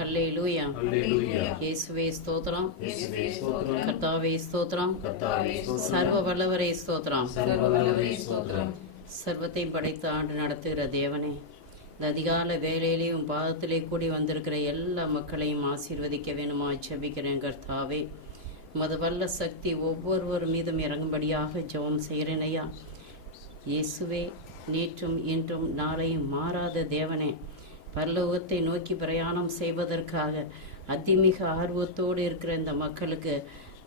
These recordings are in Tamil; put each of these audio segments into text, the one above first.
ஹல்லேலூயா. இயேசுவே ஸ்தோத்திரம். கர்த்தாவே ஸ்தோத்திரம். சர்வ வல்லவரே ஸ்தோத்திரம். சர்வத்தையும் படைத்து ஆண்டு நடத்துகிற தேவனே, இந்த அதிகால வேலையிலேயும் பாதத்திலே கூடி வந்திருக்கிற எல்லா மக்களையும் ஆசீர்வதிக்க வேணுமா ஜெபிக்கிறேன். கர்த்தாவே, உமது வல்ல சக்தி ஒவ்வொருவர் மீதும் இறங்கும்படியாக ஜெபம் செய்கிறேன் ஐயா. இயேசுவே, நேற்றும் இன்றும் நாளையும் மாறாத தேவனே, பரலோகத்தை நோக்கி பிரயாணம் செய்வதற்காக அதிமிக ஆர்வத்தோடு இருக்கிற இந்த மக்களுக்கு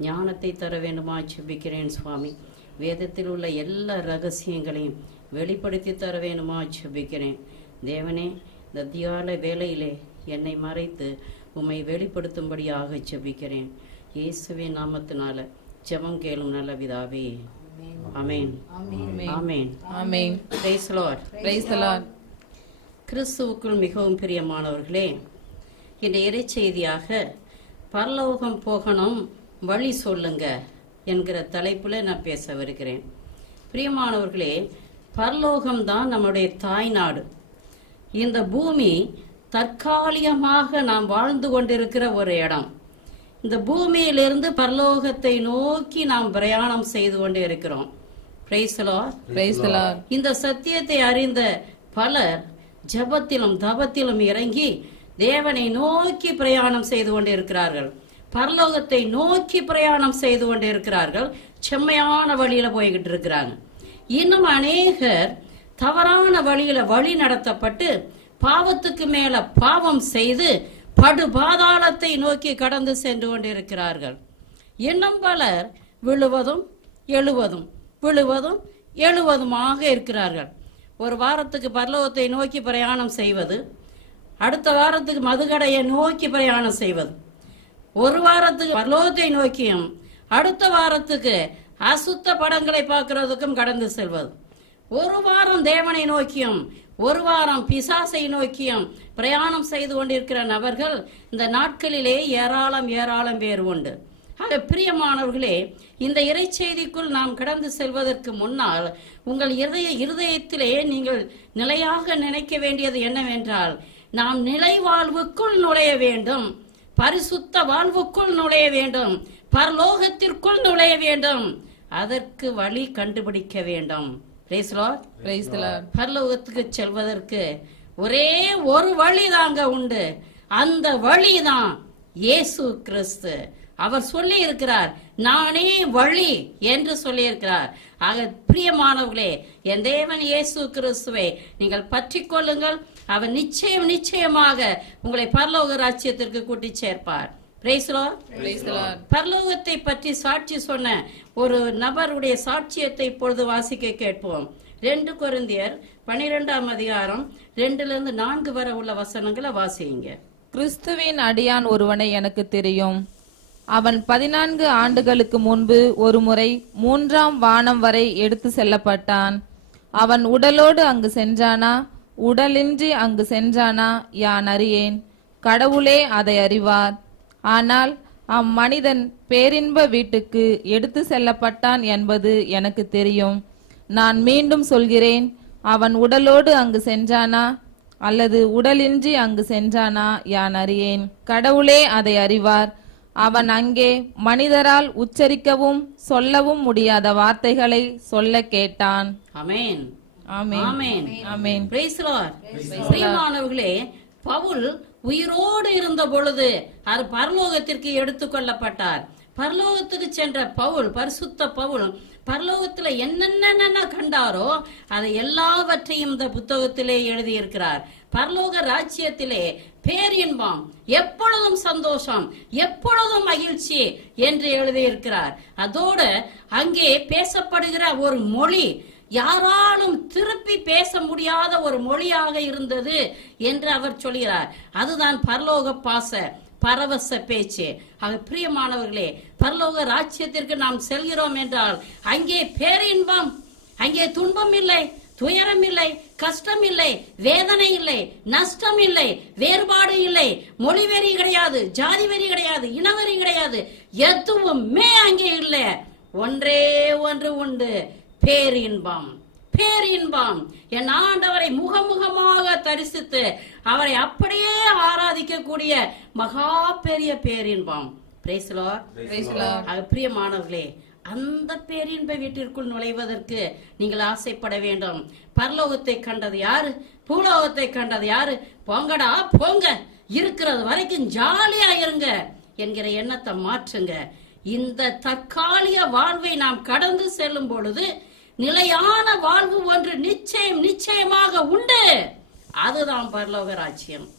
ஞானத்தை தர வேண்டுமா ஜெபிக்கிறேன் சுவாமி. வேதத்தில் உள்ள எல்லா ரகசியங்களையும் வெளிப்படுத்தி தர வேண்டுமா ஜெபிக்கிறேன் தேவனே. இந்த அதிகால வேளையிலே என்னை மறைத்து உம்மை வெளிப்படுத்தும்படியாக ஜெபிக்கிறேன். இயேசுவின் நாமத்தினால ஜெபம் கேளும் நல்ல பிதாவே. ஆமென். ஆமென். ஆமென். Praise the Lord. Praise the Lord. கிறிஸ்துவுக்குள் மிகவும் பிரியமானவர்களே, இந்த இறைச்செய்தியாக பரலோகம் போகணும் வழி சொல்லுங்க என்கிற தலைப்புல நான் பேச வருகிறேன். பிரியமானவர்களே, பரலோகம்தான் நம்முடைய தாய்நாடு. இந்த பூமி தற்காலிகமாக நாம் வாழ்ந்து கொண்டிருக்கிற ஒரு இடம். இந்த பூமியிலிருந்து பரலோகத்தை நோக்கி நாம் பிரயாணம் செய்து கொண்டு இருக்கிறோம். Price the Lord. Praise the Lord. இந்த சத்தியத்தை அறிந்த பலர் ஜெபத்திலும் தபத்திலும் இறங்கி தேவனை நோக்கி பிரயாணம் செய்து கொண்டிருக்கிறார்கள். பரலோகத்தை நோக்கி பிரயாணம் செய்து கொண்டிருக்கிறார்கள். செம்மையான வழியில போய்கிட்டு இருக்கிறாங்க. இன்னும் அநேகர் தவறான வழியில வழி நடத்தப்பட்டு பாவத்துக்கு மேல பாவம் செய்து படு பாதாளத்தை நோக்கி கடந்து சென்று கொண்டிருக்கிறார்கள். இன்னும் பலர் விழுவதும் எழுவதும் விழுவதும் எழுவதுமாக இருக்கிறார்கள். ஒரு வாரத்துக்கு பரலோகத்தை நோக்கி பிரயாணம் செய்வது, அடுத்த வாரத்துக்கு மதுகடையை நோக்கி பிரயாணம் செய்வது, ஒரு வாரத்துக்கு பரலோகத்தை நோக்கியும் அடுத்த வாரத்துக்கு அசுத்த படங்களை பார்க்கிறதுக்கும் கடந்து செல்வது, ஒரு வாரம் தேவனை நோக்கியும் ஒரு வாரம் பிசாசை நோக்கியும் பிரயாணம் செய்து கொண்டிருக்கிற நபர்கள் இந்த நாட்களிலே ஏராளம் ஏராளம் பேர் உண்டு. ஆக பிரியமானவர்களே, இந்த இறைச்செய்திக்குள் நாம் கடந்து செல்வதற்கு முன்னால் உங்கள் இருதயத்திலே நீங்கள் நிலையாக நினைக்க வேண்டியது என்னவென்றால், நாம் நிலை வாழ்வுக்குள் நுழைய வேண்டும், பரிசுத்த வாழ்வுக்குள் நுழைய வேண்டும், பரலோகத்திற்குள் நுழைய வேண்டும். அதற்கு வழி கண்டுபிடிக்க வேண்டும். பரலோகத்துக்கு செல்வதற்கு ஒரே ஒரு வழி தாங்க உண்டு. அந்த வழிதான் இயேசு கிறிஸ்து. அவர் சொல்லி இருக்கிறார், நானே வழி என்று சொல்லி இருக்கிறார். ஆக பிரியமானவர்களே, என் தேவன் இயேசு கிறிஸ்துவை நீங்கள் பற்றி கொள்ளுங்கள். அவர் நிச்சயம் நிச்சயமாக உங்களை பரலோக ராஜ்யத்திற்கு கூட்டி சேர்ப்பார். பரலோகத்தை பற்றி சாட்சி சொன்ன ஒரு நபருடைய சாட்சியத்தை இப்பொழுது வாசிக்க கேட்போம். 2 கொரிந்தியர் 12ஆம் அதிகாரம் 2-4 வரை உள்ள வசனங்களை வாசிங்க. கிறிஸ்துவின் அடியான் ஒருவனை எனக்கு தெரியும். அவன் 14 ஆண்டுகளுக்கு முன்பு ஒரு முறை 3ஆம் வானம் வரை எடுத்து செல்லப்பட்டான். அவன் உடலோடு அங்கு சென்றானா உடலின்றி அங்கு சென்றானா யான் அறியேன், கடவுளே அதை அறிவார். ஆனால் அம்மனிதன் பேரின்ப வீட்டுக்கு எடுத்து செல்லப்பட்டான் என்பது எனக்கு தெரியும். நான் மீண்டும் சொல்கிறேன், அவன் உடலோடு அங்கு சென்றானா அல்லது உடலின்றி அங்கு சென்றானா யான் அறியேன், கடவுளே அதை அறிவார். அவன் அங்கே மனிதரால் உச்சரிக்கவும் சொல்லவும் முடியாத வார்த்தைகளை சொல்ல கேட்டான். ஆமென். ஆமென். ஆமென். ஆமென். Praise the Lord. பிரியமானவர்களே, பவுல் உயிரோடு இருந்த பொழுது அவர் பரலோகத்திற்கு எடுத்துக்கொள்ளப்பட்டார். பரலோகத்துக்கு சென்ற பவுல், பரிசுத்த பவுல், பரலோகத்துல என்னென்ன கண்டாரோ அதை எல்லாவற்றையும் இந்த புத்தகத்திலே எழுதியிருக்கிறார். பரலோக ராஜ்யத்திலே பேரின்பம், எப்பொழுதும் சந்தோஷம், எப்பொழுதும் மகிழ்ச்சி என்று எழுதியிருக்கிறார். அதோடு அங்கே பேசப்படுகிற ஒரு மொழி யாராலும் திருப்பி பேச முடியாத ஒரு மொழியாக இருந்தது என்று அவர் சொல்கிறார். அதுதான் பரலோக பாச பரவச பேச்சு. ஆக பிரியமானவர்களே, பரலோக ராஜ்யத்திற்கு நாம் செல்கிறோம் என்றால் அங்கே பேரின்பம், அங்கே துன்பம் இல்லை, துயரம் இல்லை, கஷ்டம் இல்லை, வேதனை இல்லை, நஷ்டம் இல்லை, வேறுபாடு இல்லை, மொழி வெறி கிடையாது, ஜாதி வெறி கிடையாது, இனவெறி கிடையாது, எதுவுமே அங்கே இல்லை. ஒன்றே ஒன்று உண்டு, பேரின்பம். பேரின்பம். என் ஆண்டவரை முகமுகமாக தரிசித்து அவரை அப்படியே ஆசிர்வதிக்கக்கூடிய மகா பெரிய பேரின்பம். Price the Lord. பிரியமானவர்களே, அந்த பேரின்ப வீட்டிற்குள் நுழைவதற்கு நீங்கள் ஆசைப்பட வேண்டும். பரலோகத்தை கண்டது யாரு? பூலோகத்தை கண்டது யாரு? போங்கடா போங்க, இருக்கிறது வரைக்கும் ஜாலியா இருங்க என்கிற எண்ணத்தை மாற்றுங்க. இந்த தற்காலிக வாழ்வை நாம் கடந்து செல்லும் பொழுது நிலையான வாழ்வு ஒன்று நிச்சயமாக உண்டு. அதுதான் பரலோக ராஜ்யம்.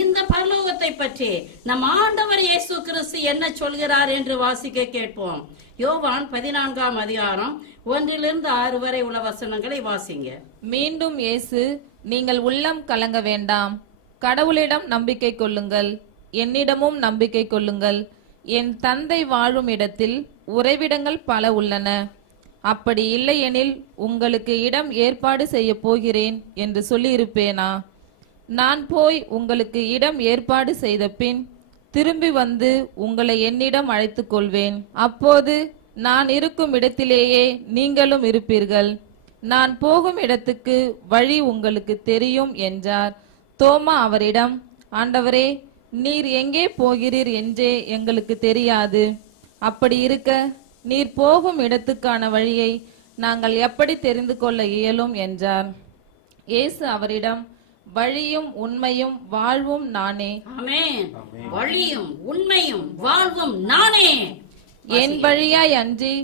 இந்த பரலோகத்தை பற்றி நம் ஆண்டவர் இயேசு கிறிஸ்து என்ன சொல்கிறார் என்று வாசிக்க கேட்போம். யோவான் 14ஆம் அதிகாரம் 1-6 வரை உள்ள வசனங்களை வாசிங்க. மீண்டும் இயேசு, நீங்கள் உள்ளம் கலங்க வேண்டாம். கடவுளிடம் நம்பிக்கை கொள்ளுங்கள், என்னிடமும் நம்பிக்கை கொள்ளுங்கள். என் தந்தை வாழும் இடத்தில் உறைவிடங்கள் பல உள்ளன. அப்படி இல்லையெனில் உங்களுக்கு இடம் ஏற்பாடு செய்ய போகிறேன் என்று சொல்லியிருப்பேனா? நான் போய் உங்களுக்கு இடம் ஏற்பாடு செய்த பின் திரும்பி வந்து உங்களை என்னிடம் அழைத்துக் கொள்வேன். அப்போது நான் இருக்கும் இடத்திலேயே நீங்களும் இருப்பீர்கள். நான் போகும் இடத்துக்கு வழி உங்களுக்கு தெரியும் என்றார். தோமா அவரிடம், ஆண்டவரே, நீர் எங்கே போகிறீர் என்றே எங்களுக்கு தெரியாது. அப்படி இருக்க நீர் போகும் இடத்துக்கான வழியை நாங்கள் எப்படி தெரிந்து கொள்ள இயலும் என்றார். இயேசு அவரிடம், வழியும் உண்மையும் வாழ்வும் நானே. ஆமென். வழியும் உண்மையும் வாழ்வும் நானே. என் வழியாய் அன்றி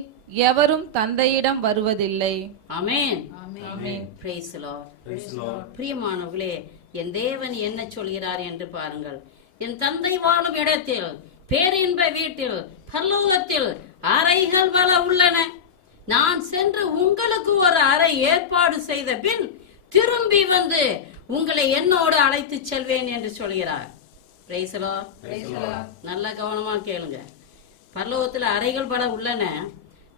எவரும் தந்தையிடம் வருவதில்லை. ஆமென். ஆமென். Praise the Lord. பிரியமானவர்களே, என் தேவன் என்ன சொல்கிறார் என்று பாருங்கள். என் தந்தை வாழும் இடத்தில், பேரின்ப வீட்டில், பரலோகத்தில் அறைகள் பல உள்ளன. நான் சென்று உங்களுக்கு ஒரு அறை ஏற்பாடு செய்த பின் திரும்பி வந்து உங்களை என்னோடு அழைத்து செல்வேன் என்று சொல்கிறார். Price the Lord. நல்ல கவனமா கேளுங்க. பரலோகத்தில் அறைகள் பல உள்ளன.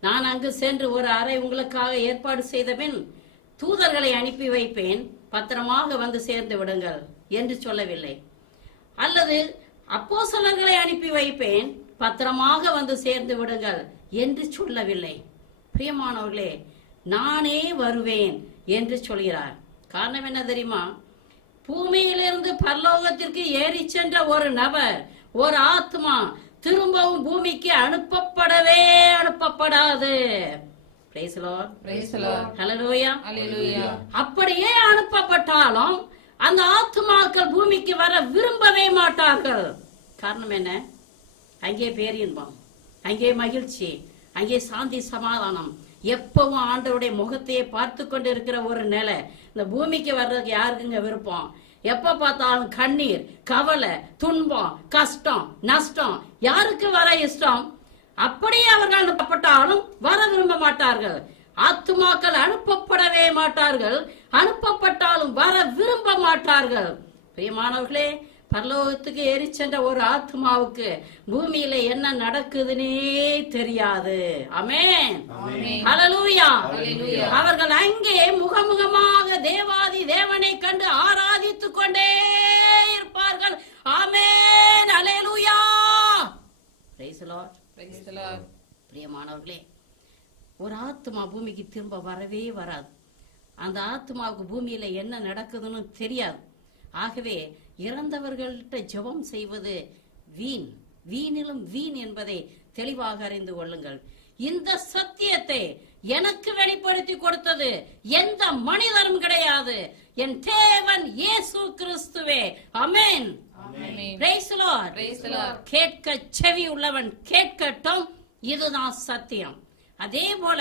நான் அங்கு சென்று ஒரு அறை உங்களுக்காக ஏற்பாடு செய்த பின் தூதர்களை அனுப்பி வைப்பேன், பத்திரமாக வந்து சேர்ந்து விடுங்கள் என்று சொல்லவில்லை. அல்லது அப்போஸ்தலர்களை அனுப்பி வைப்பேன், பத்திரமாக வந்து சேர்ந்து விடுங்கள் என்று சொல்லவில்லை. பிரியமானவர்களே, நானே வருவேன் என்று சொல்கிறார். காரணம் என்ன தெரியுமா? பூமியிலிருந்து பரலோகத்திற்கு ஏறி சென்ற ஒரு நபர், ஒரு ஆத்மா திரும்பவும் பூமிக்கு அனுப்பப்படாது. அப்படியே அனுப்பப்பட்டாலும் அந்த ஆத்மாக்கள் பூமிக்கு வர விரும்பவே மாட்டார்கள். காரணம் என்ன? அங்கே பேரின்பம், அங்கே மகிழ்ச்சி, அங்கே சாந்தி சமாதானம், எப்பவும் ஆண்டவருடைய முகத்தையே பார்த்து கொண்டு இருக்கிற ஒரு நிலை. இந்த பூமிக்கு வர்றதுக்கு யாருக்குங்க விருப்பம்? எப்ப பார்த்தாலும் கண்ணீர், கவலை, துன்பம், கஷ்டம், நஷ்டம், யாருக்கு வர இஷ்டம்? அப்படியே அவர்கள் அனுப்பப்பட்டாலும் வர விரும்ப மாட்டார்கள். ஆத்துமாக்கள் அனுப்பப்படவே மாட்டார்கள், அனுப்பப்பட்டாலும் வர விரும்ப மாட்டார்கள். பிரியமானவர்களே, பரலோகத்துக்கு ஏறி சென்ற ஒரு ஆத்மாவுக்கு பூமியில என்ன நடக்குதுன்னே தெரியாது. ஆமென். ஹல்லேலூயா. அவர்கள் அங்கே முகமுகமாக தேவாதி தேவனை கண்டு ஆராதித்துக் கொண்டே இருப்பார்கள். ஆமென். ஹல்லேலூயா. Praise the Lord. Praise the Lord. பிரியமானவர்களே, ஒரு ஆத்மா பூமிக்கு திரும்ப வரவே வராது. அந்த ஆத்மாவுக்கு பூமியில என்ன நடக்குதுன்னு தெரியாது. ஆகவே இறந்தவர்கள்ட்ட ஜெபம் செய்வது வீண், வீணிலும் வீண் என்பதை தெளிவாக அறிந்து கொள்ளுங்கள். இந்த சத்தியத்தை எனக்கு வெளிப்படுத்தி கொடுத்தது எந்த மனிதரும் கிடையாது, என் தேவன் இயேசு கிறிஸ்துவே. ஆமென். Praise the Lord. கேட்க செவி உள்ளவன் கேட்கட்டும், இதுதான் சத்தியம். அதே போல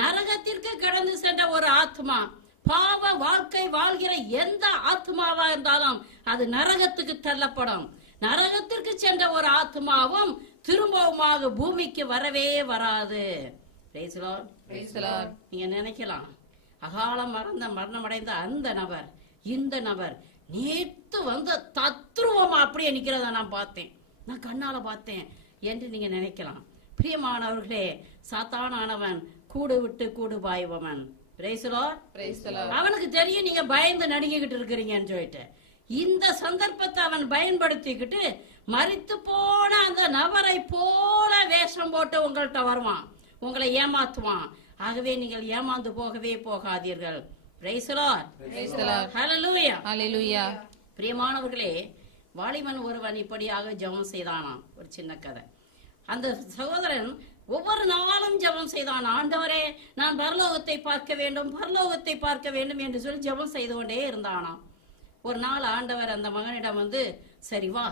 நரகத்திற்கு கடந்து சென்ற ஒரு ஆத்மா, பாவ வாழ்க்கை வாழ்கிற எந்த ஆத்மாவா இருந்தாலும் அது நரகத்துக்கு தள்ளப்படும். நரகத்திற்கு சென்ற ஒரு ஆத்மாவும் திரும்பவுமாக பூமிக்கு வரவே வராது. நீங்க நினைக்கலாம், அகாலம் மரணமடைந்த அந்த நபர், இந்த நபர் நேத்து வந்த தத்ருவமா அப்படியே நிக்கிறத நான் பார்த்தேன், நான் கண்ணால பார்த்தேன் என்று நீங்க நினைக்கலாம். பிரியமானவர்களே, சாத்தானானவன் கூடு விட்டு கூடு பாய்பவன். அவனுக்கு தெரியும் நீங்க பயந்து நடுங்கிட்டு இருக்கிறீங்கன்னு சொல்லிட்டு இந்த சந்தர்ப்பத்தை அவன் பயன்படுத்திக்கிட்டு மரித்து போன அந்த நபரை போல வேஷம் போட்டு உங்கள்கிட்ட வருவான், உங்களை ஏமாத்துவான். ஆகவே நீங்கள் ஏமாந்து போகவே போகாதீர்கள். பிரியமானவர்களே, வாலிபன் ஒருவன் இப்படியாக ஜெபம் செய்தானாம். ஒரு சின்ன கதை. அந்த சகோதரன் ஒவ்வொரு நாளும் ஜெபம் செய்தான். ஆண்டவரே, நான் பரலோகத்தை பார்க்க வேண்டும், பரலோகத்தை பார்க்க வேண்டும் என்று சொல்லி ஜெபம் செய்து கொண்டே இருந்தானாம். ஒரு நாள் ஆண்டவர் அந்த மகனிடம் வந்து, சரி வா,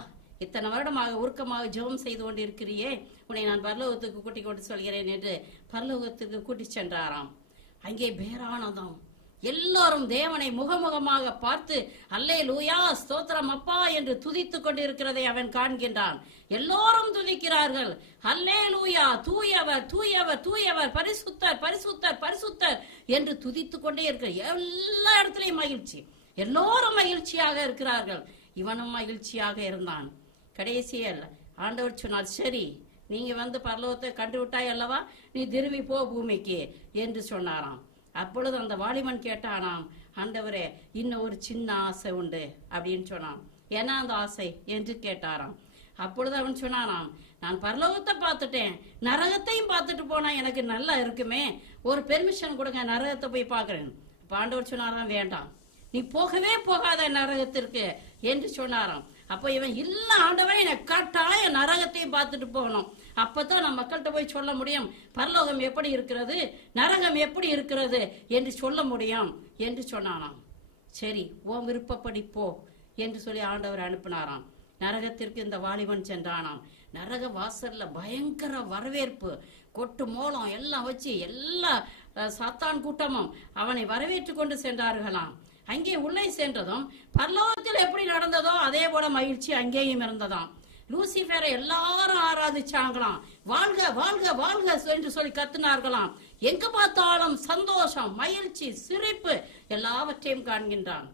இத்தனை வருடமாக உருக்கமாக ஜெபம் செய்து கொண்டு இருக்கிறியே, உன்னை நான் பரலோகத்துக்கு கூட்டிக் கொண்டு சொல்கிறேன் என்று பரலோகத்துக்கு கூட்டி சென்றாராம். அங்கே பேரானதம். எல்லாரும் தேவனை முகமுகமாக பார்த்து அல்லேலூயா ஸ்தோத்திரம் அப்பா என்று துதித்துக் கொண்டிருக்கிறதை அவன் காண்கின்றான். எல்லோரும் துதிக்கிறார்கள். அல்லேலூயா, தூயவர் தூயவர் தூயவர், பரிசுத்தர் பரிசுத்தர் பரிசுத்தர் என்று துதித்துக் கொண்டே இருக்கிற எல்லா இடத்திலையும் மகிழ்ச்சி. எல்லோரும் மகிழ்ச்சியாக இருக்கிறார்கள். இவனும் மகிழ்ச்சியாக இருந்தான். கடைசியில் ஆண்டவர் சொன்னார், சரி, நீங்க வந்து பரலோகத்தை கண்டுவிட்டாய் அல்லவா, நீ திரும்பி போ பூமிக்கு என்று சொன்னாராம். அப்பொழுது அந்த வாலிபன் கேட்டானாம், ஆண்டவரே, இன்னும் ஒரு சின்ன ஆசை உண்டு அப்படின்னு சொன்னான். ஏன்னா அந்த ஆசை என்று கேட்டாராம். அப்பொழுது அவன் சொன்னானாம், நான் பரலோகத்தை பார்த்துட்டேன், நரகத்தையும் பார்த்துட்டு போனா எனக்கு நல்லா இருக்குமே, ஒரு பெர்மிஷன் கொடுங்க, நரகத்தை போய் பார்க்கிறேன். ஆண்டவர் சொன்னாராம், வேண்டாம், நீ போகவே போகாத நரகத்திற்கு என்று சொன்னாராம். அப்ப இவன் இல்ல ஆண்டவரே, என்னை கட்டாயம் நரகத்தையும் பார்த்துட்டு போகணும், அப்பதான் நம்ம மக்கள்கிட்ட போய் சொல்ல முடியும் பரலோகம் எப்படி இருக்கிறது, நரகம் எப்படி இருக்கிறது என்று சொல்ல முடியும் என்று சொன்னானாம். சரி, உன் விருப்பப்படி போ என்று சொல்லி ஆண்டவர் அனுப்பினாராம். நரகத்திற்கு இந்த வாலிபன் சென்றானாம். நரக வாசல்ல பயங்கர வரவேற்பு, கொட்டு மோளம் எல்லாம் வச்சு எல்லா சாத்தான் கூட்டமும் அவனை வரவேற்று கொண்டு சென்றார்களாம். அங்கே உள்ளே சென்றதும் பரலோகத்தில் எப்படி நடந்ததோ அதே போல மகிழ்ச்சி அங்கேயும் இருந்ததாம். லூசிபரை எல்லாரும் ஆராதிச்சாங்களாம். வாழ்க வாழ்க வாழ்க என்று சொல்லி கத்தினார்களாம். எங்க பார்த்தாலும் சந்தோஷம், மகிழ்ச்சி, சிரிப்பு எல்லாவற்றையும் காண்கின்றான்.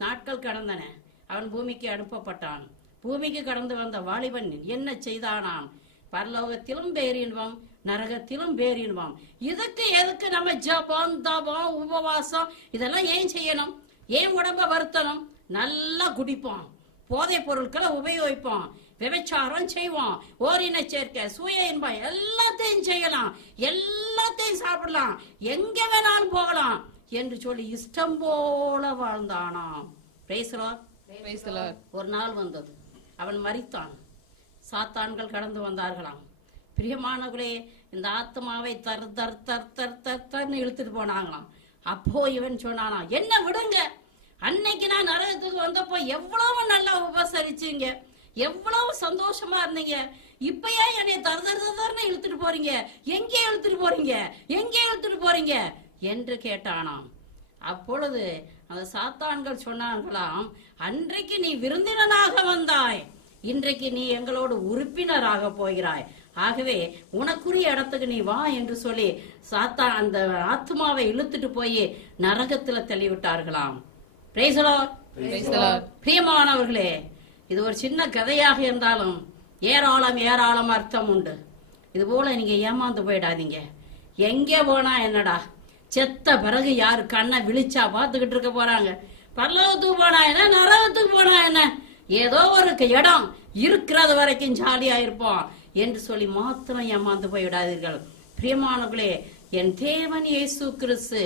நாட்கள் கடந்தன. அவன் பூமிக்கு அனுப்பப்பட்டான். பூமிக்கு கடந்து வந்த வாலிபன் என்ன செய்தானாம்? பரலோகத்திலும் பேரின்பம், நரகத்திலும் பேரின்பம். இதுக்கு எதுக்கு நம்ம ஜபம், தபம், உபவாசம் இதெல்லாம் ஏன் செய்யணும்? ஏன் உடம்ப வருத்தணும்? நல்லா குடிப்போம், போதை பொருட்களை உபயோகிப்போம், விபச்சாரம் செய்வோம், ஓரின சேர்க்கை, சுய இன்பம் எல்லாத்தையும் செய்யலாம், எல்லாத்தையும் சாப்பிடலாம், எங்க வேணாலும் போகலாம் என்று சொல்லி இஷ்டம் போல வாழ்ந்தானாம். ஒரு நாள் வந்தது, அவன் மரித்தான். சாத்தான்கள் கடந்து வந்தார்களாம். பிரியமானவர்களே, இந்த ஆத்மாவை தர் தர் தர் தர் தர் தர்னு இழுத்துட்டு போனாங்களாம். அப்போ இவன் சொன்னானா, என்ன விடுங்க, அன்னைக்கு நான் நரகத்துக்கு வந்தப்போ எவ்வளவு நல்லா உபசரிச்சீங்க, எவ்வளவு சந்தோஷமா இருந்தீங்க, இப்பயே என்னைய தர் தர் தர்னு இழுத்துட்டு போறீங்க, எங்கே இழுத்துட்டு போறீங்க, எங்கே இழுத்துட்டு போறீங்க என்று கேட்டானாம். அப்பொழுது அந்த சாத்தான்கள் சொன்னாங்களாம், அன்றைக்கு நீ விருந்தினனாக வந்தாய், இன்றைக்கு நீ எங்களோடு உறுப்பினராக போகிறாய், ஆகவே உனக்குரிய இடத்துக்கு நீ வா என்று சொல்லி சாத்தான் அந்த ஆத்மாவை இழுத்துட்டு போய் நரகத்துல தள்ளிவிட்டார்களாம். பிரியமானவர்களே, இது ஒரு சின்ன கதையாக இருந்தாலும் ஏராளம் ஏராளம் அர்த்தம் உண்டு. இது போல நீங்க ஏமாந்து போயிடாதீங்க. எங்கே போனா என்னடா, செத்த பிறகு யாரு கண்ணை விழிச்சா பார்த்துக்கிட்டு இருக்க போறாங்க? பரலோகத்துக்கு போனா என்ன, நரகத்துக்கு போனா என்ன, ஏதோ ஒரு இடம் இருக்கிறது வரைக்கும் ஜாலியா இருப்போம் என்று சொல்லி மாத்திரம் ஏமாந்து போய்விடாதீர்கள். பிரியமானவர்களே, என் தேவன் இயேசு கிறிஸ்து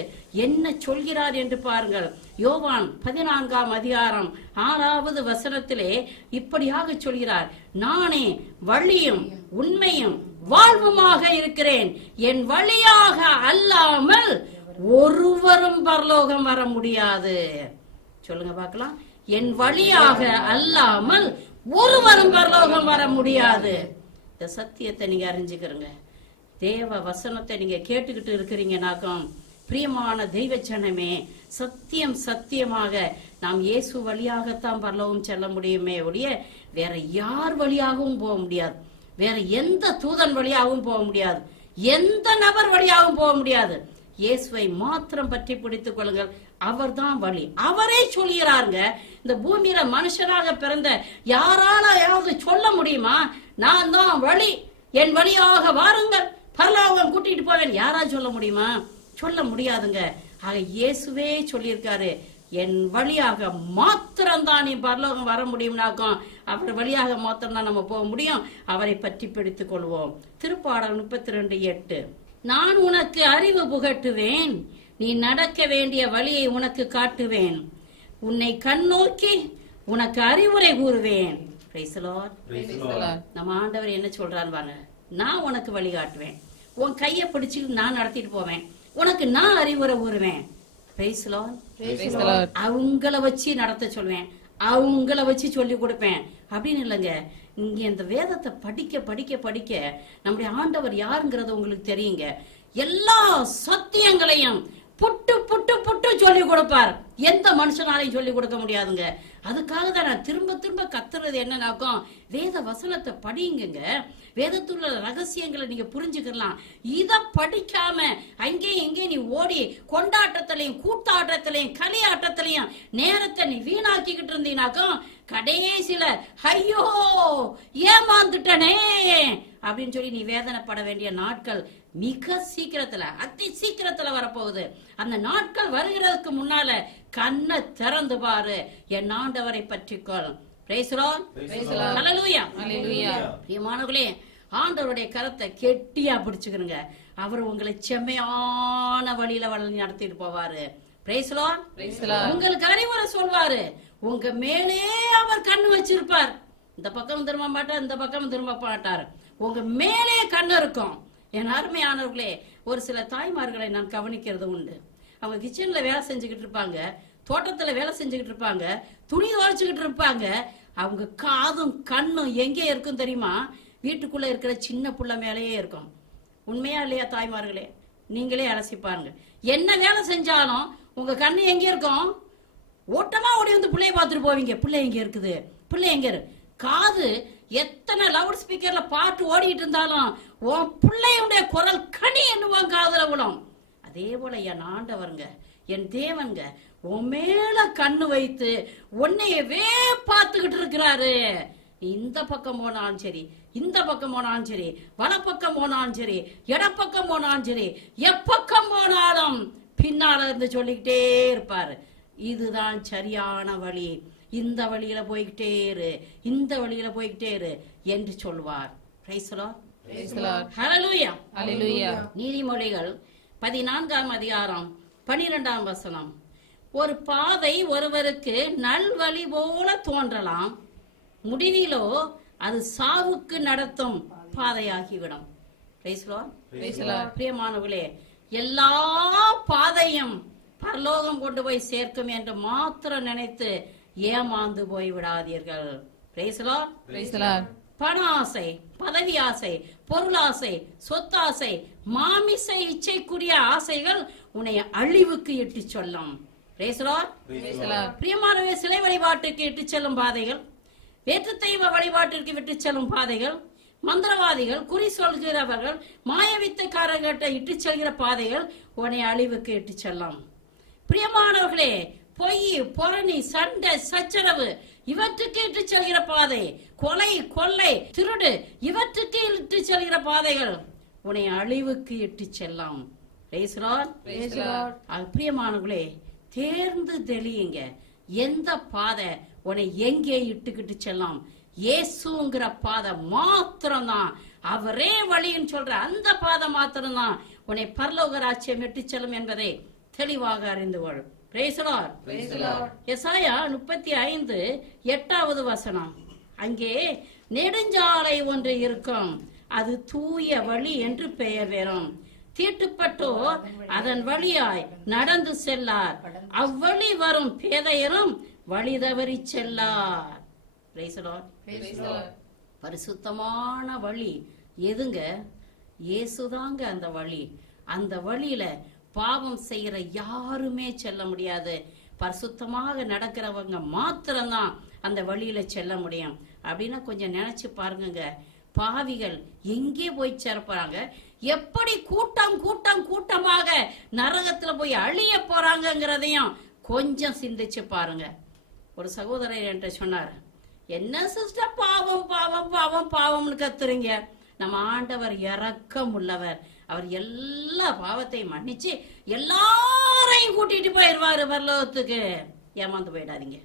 என்ன சொல்கிறார் என்று பாருங்கள். யோவான் 14ஆம் அதிகாரம் 6வது வசனத்திலே இப்படியாக சொல்கிறார், நானே வழியும் உண்மையும் வாழ்வுமாக இருக்கிறேன், என் வழியாக அல்லாமல் ஒருவரும் பரலோகம் வர முடியாது. சொல்லுங்க பார்க்கலாம், என் வழியாக அல்லாமல் ஒருவரும் பரலோகம் வர முடியாது. இந்த சத்தியத்தை நீங்க அறிஞ்சுக்கிறீங்க. தேவ வசனத்தை நீங்க கேட்டுக்கிட்டு இருக்கிறீங்கனாக்கும், பிரியமான தெய்வ ஜனமே, சத்தியம் சத்தியமாக நாம் இயேசு வழியாகத்தான் பரலோகம் செல்ல முடியுமே ஒழிய வேற யார் வழியாகவும் போக முடியாது, வேற எந்த தூதன் வழியாகவும் போக முடியாது, எந்த நபர் வழியாகவும் போக முடியாது. இயேசுவை மாத்திரம் பற்றி பிடித்துக் கொள்ளுங்கள், அவர் வழி. அவரே சொல்கிறாருங்க. இந்த பூமியில மனுஷனாக பிறந்த யாராலையாவது சொல்ல முடியுமா, நான் தான் வழி, என் வழியாக வாருங்கள், பரலோகம் கூட்டிட்டு போவேன், யாரா சொல்ல முடியுமா? சொல்ல முடியாதுங்க. ஆக இயேசுவே சொல்லியிருக்காரு, என் வழியாக மாத்திரம்தான் நீ பரலோகம் வர முடியும்னாக்கும், அவர் வழியாக மாத்திரம்தான் நம்ம போக முடியும். அவரை பற்றி பிடித்துக் கொள்வோம். திருப்பாடல் 32:8, நான் உனக்கு அறிவு புகட்டுவேன், நீ நடக்க வேண்டிய வழியை உனக்கு காட்டுவேன், உன்னை கண்ணோக்கி உனக்கு அறிவுரை கூறுவேன். Praise the Lord. Praise the Lord. நம்ம ஆண்டவர் என்ன சொல்றான்னு பாருங்க. நான் உனக்கு வழிகாட்டுவேன், உன் கையை பிடிச்சிட்டு நான் நடத்திட்டு போவேன், உனக்கு நான் அறிவுரை கூறுவேன். Praise the Lord. Praise the Lord. அவங்கள வச்சு நடத்த சொல்வேன், அவங்கள வச்சு சொல்லி கொடுப்பேன் அப்படின்னு இல்லைங்க. இங்க இந்த வேதத்தை படிக்க படிக்க படிக்க நம்முடைய ஆண்டவர் யாருங்கிறது உங்களுக்கு தெரியுங்க. எல்லா சத்தியங்களையும் புட்டு புட்டு புட்டு சொல்லி கொடுப்பார். எந்த மனுஷனாலையும் சொல்லி கொடுக்க முடியாதுங்க. அதுக்காக தான் நான் திரும்ப திரும்ப கத்துறது என்னன்னாக்கும், வேத வசனத்தை படியுங்க. வேதத்துள்ள ரகசியங்களை நீங்க புரிஞ்சுக்கலாம். இத படிக்காம அங்கேயும் இங்கே நீ ஓடி கொண்டாட்டத்திலையும் கூத்தாட்டத்திலையும் களியாட்டத்திலையும் நேரத்தை நீ வீணாக்கிக்கிட்டு இருந்தீனாக்கும், கடைசியில ஐயோ ஏமாந்துட்டனே அப்படின்னு சொல்லி நீ வேதனைப்பட வேண்டிய நாட்கள் மிக சீக்கிரத்துல, அதி சீக்கிரத்துல வரப்போகுது. அந்த நாட்கள் வருகிறதுக்கு முன்னால கண்ணை திறந்து பாரு, என் ஆண்டவரை பற்றிக்கொள். Praise the Lord. Hallelujah. பிரியமானவர்களே, ஆண்டவருடைய கரத்தை கெட்டியா பிடிச்சுக்கிறங்க. அவர் உங்களை செம்மையான வழியில வழி நடத்திட்டு போவாரு. Praise the Lord. உங்களுக்கு அறிவுரை சொல்வாரு. உங்க மேலே அவர் கண்ணு வச்சிருப்பார். இந்த பக்கம் திரும்ப மாட்டார், இந்த பக்கம் திரும்ப மாட்டார். உங்க மேலே கண்ணு இருக்கும். என் அருமையானவர்களே, ஒரு சில தாய்மார்களை நான் கவனிக்கிறது உண்டு. அவங்க கிச்சன்ல வேலை செஞ்சுக்கிட்டு இருப்பாங்க, தோட்டத்துல வேலை செஞ்சுக்கிட்டு இருப்பாங்க, துணி துவைச்சுக்கிட்டு இருப்பாங்க. அவங்க காதும் கண்ணும் எங்கே இருக்கும் தெரியுமா? வீட்டுக்குள்ள இருக்கிற சின்ன புள்ள மேலேயே இருக்கும். உண்மையா இல்லையா தாய்மார்களே? நீங்களே அலசி பாருங்க. என்ன வேலை செஞ்சாலும் உங்க கண்ணு எங்க இருக்கும்? ஓட்டமா ஓடி வந்து பிள்ளைய பார்த்துட்டு போவீங்க. பிள்ளை எங்க இருக்குது, பிள்ளை எங்க இருக்கு. காது எத்தனை லவுட் ஸ்பீக்கர்ல பாட்டு ஓடிட்டு இருந்தாலும் உன் பிள்ளையுடைய குரல் கனி என்னுவாங்க காதுல விடும். அதே போல என் ஆண்டவருங்க, என் தேவன்க உன் மேல கண்ணு வைத்து உன்னையவே பார்த்துக்கிட்டு இருக்கிறாரு. இந்த பக்கம் போனாலும் சரி, இந்த பக்கம் போனாலும் சரி, வலப்பக்கம் போனாலும் சரி, இடப்பக்கம் போனாலும் சரி, எப்பக்கம் போனாலும் பின்னால இருந்து சொல்லிக்கிட்டே இருப்பாரு, இதுதான் சரியான வழி, இந்த வழியில போய்கிட்டே இரு, இந்த வழியில போய்கிட்டே இரு என்று சொல்வார். Praise the Lord. Praise the Lord. Hallelujah. Hallelujah. நீதிமொழிகள் 14ஆம் அதிகாரம் 12ஆம் வசனம். ஒரு பாதை ஒருவருக்கு நல்வழி போல தோன்றலாம், முடிவிலோ அது சாவுக்கு நடத்தும் பாதையாகிவிடும். Praise the Lord. Praise the Lord. பிரியமானவர்களே, எல்லா பாதையும் பரலோகம் கொண்டு போய் சேர்க்கும் என்று மாத்திரம் நினைத்து ஏமாந்து போய் விடாதீர்கள். Praise the Lord. Praise the Lord. பண ஆசை, பதவி ஆசை, பொருளாசை, சொத்தாசை, மாமிச இச்சைக்குரிய ஆசைகள் உன்னை அழிவுக்கு இட்டு சொல்லும். Praise the Lord. Praise the Lord. பிரியமானவர்களே, சிலை வழிபாட்டுக்கு இட்டு செல்லும் பாதைகள், வேற்று தெய்வ வழிபாட்டிற்கு விட்டு செல்லும் பாதைகள், மந்திரவாதிகள், குறி சொல்கிறவர்கள், மாயவித்தக்காரர்கிட்ட இட்டு செல்கிற பாதைகள் உன்னை அழிவுக்கு இட்டு செல்லும். பிரியமானவர்களே, பொய், பொரணி, சண்டை, சச்சரவு இவற்றுக்கு இட்டு செல்கிற பாதை, கொலை, கொள்ளை, திருடு இவற்றுக்கு இட்டு செல்கிற பாதைகள் உன்னை அழிவுக்கு இட்டு செல்லாம். Praise the Lord. Praise the Lord. பிரியமானவர்களே, தேர்ந்து தெளியுங்க. எந்த பாதை உன்னை எங்கே இட்டுக்கிட்டு செல்லாம்? இயேசுங்கிற பாதை மாத்திரம்தான், அவரே வழின்னு சொல்ற அந்த பாதை மாத்திரம்தான் உன்னை பரலோக ராஜ்யம் இட்டு செல்லும் என்பதை தெளிவாக அறிந்து கொள். Praise the Lord. Praise the Lord. எசாயா 35:8 வசனம். அங்கே நெடுஞ்சாலை ஒன்று இருக்கும், அது தூய வழி என்று பெயர் பெறும், தீட்டுப்பட்டோர் அதன் வழியாய் நடந்து செல்லார், அவ்வழி வரும் பேதையரும் வழி தவறி செல்லார். Praise the Lord. Praise the Lord. பரிசுத்தமான வழி எதுங்க? இயேசுதாங்க அந்த வழி. அந்த வழியில பாவம் செய்யற யாருமே செல்ல முடியாது. பரிசுத்தமாக நடக்கிறவங்க மாத்திரம்தான் அந்த வழியில செல்ல முடியும். அப்படின்னா கொஞ்சம் நினைச்சு பாருங்க, பாவிகள் எங்கே போய் சேரப்போறாங்க, எப்படி கூட்டம் கூட்டம் கூட்டமாக நரகத்துல போய் அழிய போறாங்கிறதையும் கொஞ்சம் சிந்திச்சு பாருங்க. ஒரு சகோதரர் என்கிட்ட சொன்னார், என்ன சிஸ்டர் பாவம் பாவம் பாவம் பாவம்னு கத்துறீங்க? நம்ம ஆண்டவர் இரக்கம் உள்ளவர், அவர் எல்லா பாவத்தையும் மன்னிச்சு எல்லாரையும் கூட்டிட்டு போயிடுவாரு பரலோகத்துக்கு. ஏமாந்து போயிடாதீங்க,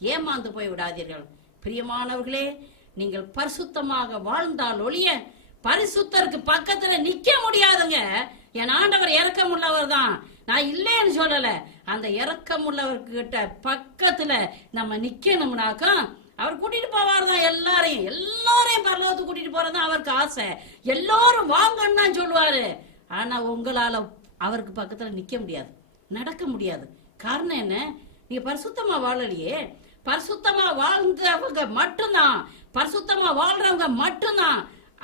ஏமாந்து போய் விடாதீர்கள். பிரியமானவர்களே, நீங்கள் பரிசுத்தமாக வாழ்ந்தால் ஒழிய பரிசுத்தருக்கு பக்கத்துல நிக்க முடியாதுங்க. என் ஆண்டவர் இரக்கம் உள்ளவர் தான், நான் இல்லைன்னு சொல்லல. அந்த இரக்கம் உள்ளவர்கிட்ட பக்கத்துல நம்ம நிக்கணும்னாக்கா அவர் கூட்டிட்டு போவார்தான். எல்லாரையும் பரலோகத்துக்கு கூட்டிட்டு போறதுதான் அவருக்கு ஆசை. எல்லாரும் வாங்கன்னு தான் சொல்லுவாரு. ஆனா உங்களால அவருக்கு பக்கத்துல நிக்க முடியாது, நடக்க முடியாது. காரணம் என்ன? நீங்க பரிசுத்தமா வாழலையே. பரிசுத்தமா வாழ்ந்தவங்க மட்டும்தான், பரிசுத்தமா வாழ்றவங்க மட்டும்தான்